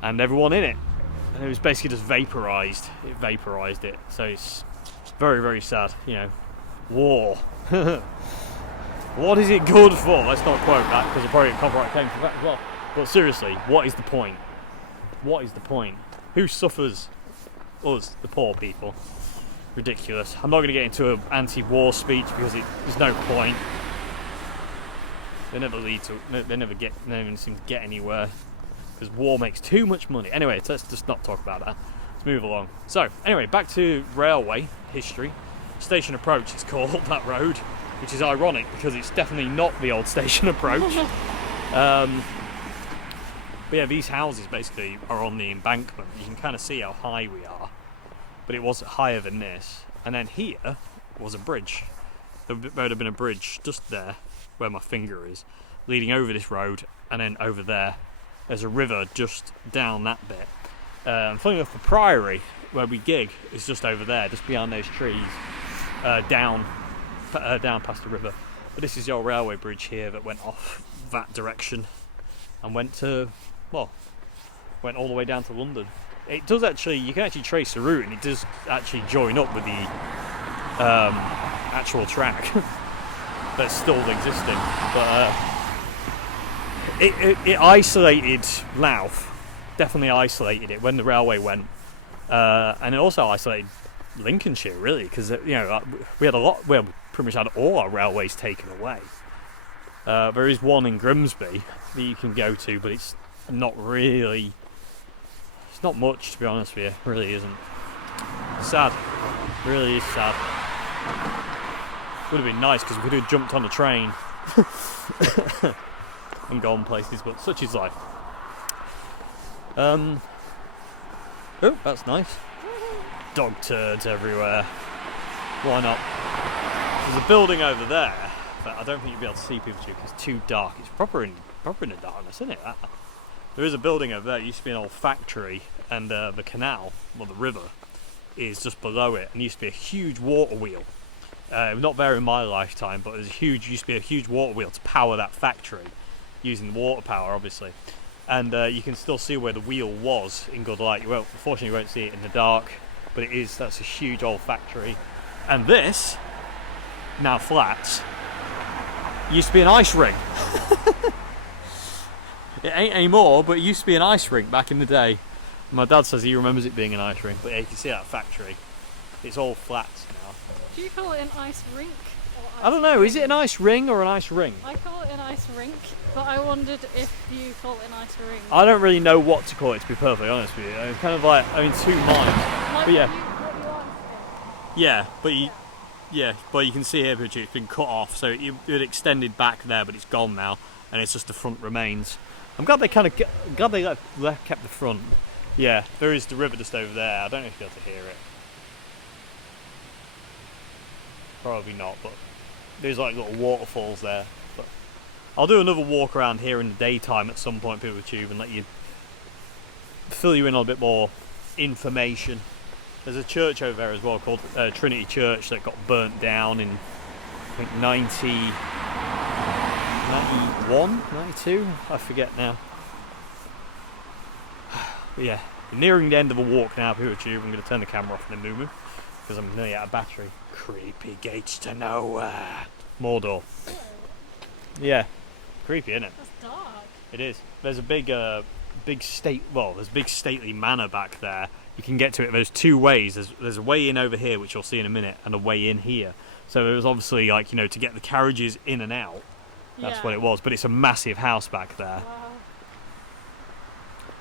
and everyone in it. And it was basically just vaporized. It vaporized it. So it's very, very sad. You know, war. What is it good for? Let's not quote that, because the probably copyright came from that as well. But seriously, what is the point? What is the point? Who suffers? Us, the poor people. Ridiculous. I'm not going to get into an anti-war speech because there's no point. They never lead to. They never even seem to get anywhere, because war makes too much money. Anyway, let's just not talk about that. Let's move along. So, anyway, back to railway history. Station Approach, it's called, that road, which is ironic because it's definitely not the old Station Approach. But yeah, these houses basically are on the embankment. You can kind of see how high we are, but it was higher than this. And then here was a bridge. There would have been a bridge just there, where my finger is, leading over this road, and then over there there's a river just down that bit. Funny enough, the Priory where we gig is just over there, just behind those trees, down past the river. But this is your railway bridge here that went off that direction and went all the way down to London. It does actually, you can actually trace the route, and it does actually join up with the actual track that's still existing. But it isolated Louth, definitely isolated it when the railway went, and it also isolated Lincolnshire, really, because we had pretty much had all our railways taken away. There is one in Grimsby that you can go to, but it's not really. It's not much, to be honest with you. It really isn't. Sad. It really is sad. Would have been nice because we could have jumped on a train and gone places, but such is life. Oh, that's nice. Dog turds everywhere. Why not? There's a building over there that I don't think you'll be able to see people to because it's too dark. It's proper in the darkness, isn't it? That? There is a building over there. It used to be an old factory, and the canal, or the river, is just below it, and used to be a huge water wheel. Not there in my lifetime, but used to be a huge water wheel to power that factory, using water power, obviously. And you can still see where the wheel was in good light. Unfortunately, you won't see it in the dark, but that's a huge old factory. And this, now flats, used to be an ice rink. It ain't anymore, but it used to be an ice rink back in the day. My dad says he remembers it being an ice rink, but yeah, you can see that factory. It's all flats now. Do you call it an ice rink? I don't know, is it an ice ring or an ice ring? I call it an ice rink, but I wondered if you call it an ice ring. I don't really know what to call it, to be perfectly honest with you. I'm kind of like, I'm in two minds. Like But yeah. what you like Yeah, but you can see here, it's been cut off, so it extended back there, but it's gone now, and it's just the front remains. I'm glad they kept the front. Yeah, there is the river just over there. I don't know if you'll be able to hear it. Probably not, but there's like little waterfalls there. But I'll do another walk around here in the daytime at some point, people with Tube, and let you fill you in on a bit more information. There's a church over there as well called Trinity Church that got burnt down in, I think, 91, 92, I forget now. But yeah, we're nearing the end of the walk now, people with Tube. I'm going to turn the camera off in a moment because I'm nearly out of battery. Creepy gates to nowhere. Mordor. Yeah, creepy, isn't it? That's dark. It is. There's a big stately manor back there. You can get to it. There's two ways. There's a way in over here, which you'll see in a minute, and a way in here. So it was obviously like, you know, to get the carriages in and out. That's what it was. But it's a massive house back there. Wow.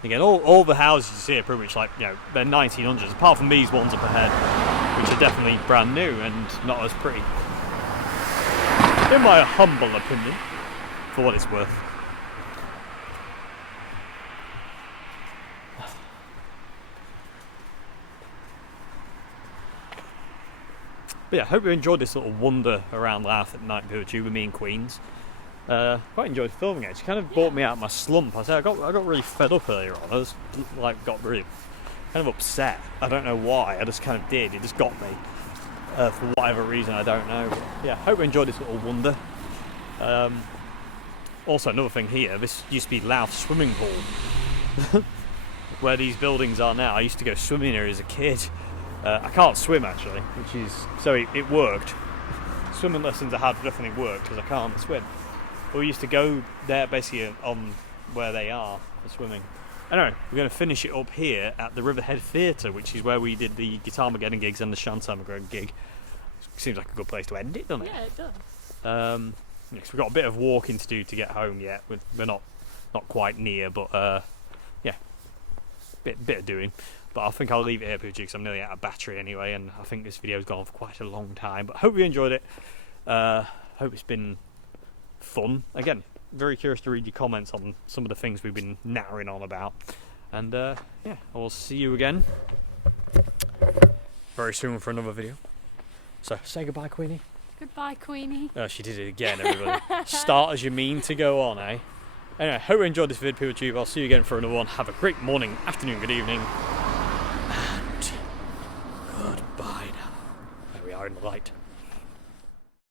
Again, all the houses you see are pretty much like, you know, they're 1900s, apart from these ones up ahead, which are definitely brand new and not as pretty. In my humble opinion, for what it's worth. But yeah, I hope you enjoyed this little wander around Louth at night, with me and Queens. Quite enjoyed filming it. It kind of brought me out of my slump. I got really fed up earlier on. I just got really kind of upset. I don't know why. I just kind of did. It just got me for whatever reason. I don't know. But yeah, hope you enjoyed this little wander. Also, another thing here. This used to be Louth swimming pool, where these buildings are now. I used to go swimming here as a kid. I can't swim actually, so it worked. Swimming lessons I had definitely worked because I can't swim. But we used to go there basically on where they are for swimming. Anyway, we're going to finish it up here at the Riverhead Theatre, which is where we did the Guitar Mageddon gigs and the Shantar Mageddon gig. Seems like a good place to end it, doesn't it? Yeah, it does. We've got a bit of walking to do to get home yet. We're not quite near, but yeah, bit of doing. But I think I'll leave it here, Poochie, because I'm nearly out of battery anyway, and I think this video's gone on for quite a long time. But I hope you enjoyed it. Hope it's been fun. Again, very curious to read your comments on some of the things we've been nattering on about. And yeah, I will see you again very soon for another video. So say goodbye, Queenie. Goodbye, Queenie. Oh, she did it again, everybody. Start as you mean to go on, eh? Anyway, hope you enjoyed this video, people. I'll see you again for another one. Have a great morning, afternoon, good evening. And goodbye now. There we are in the light.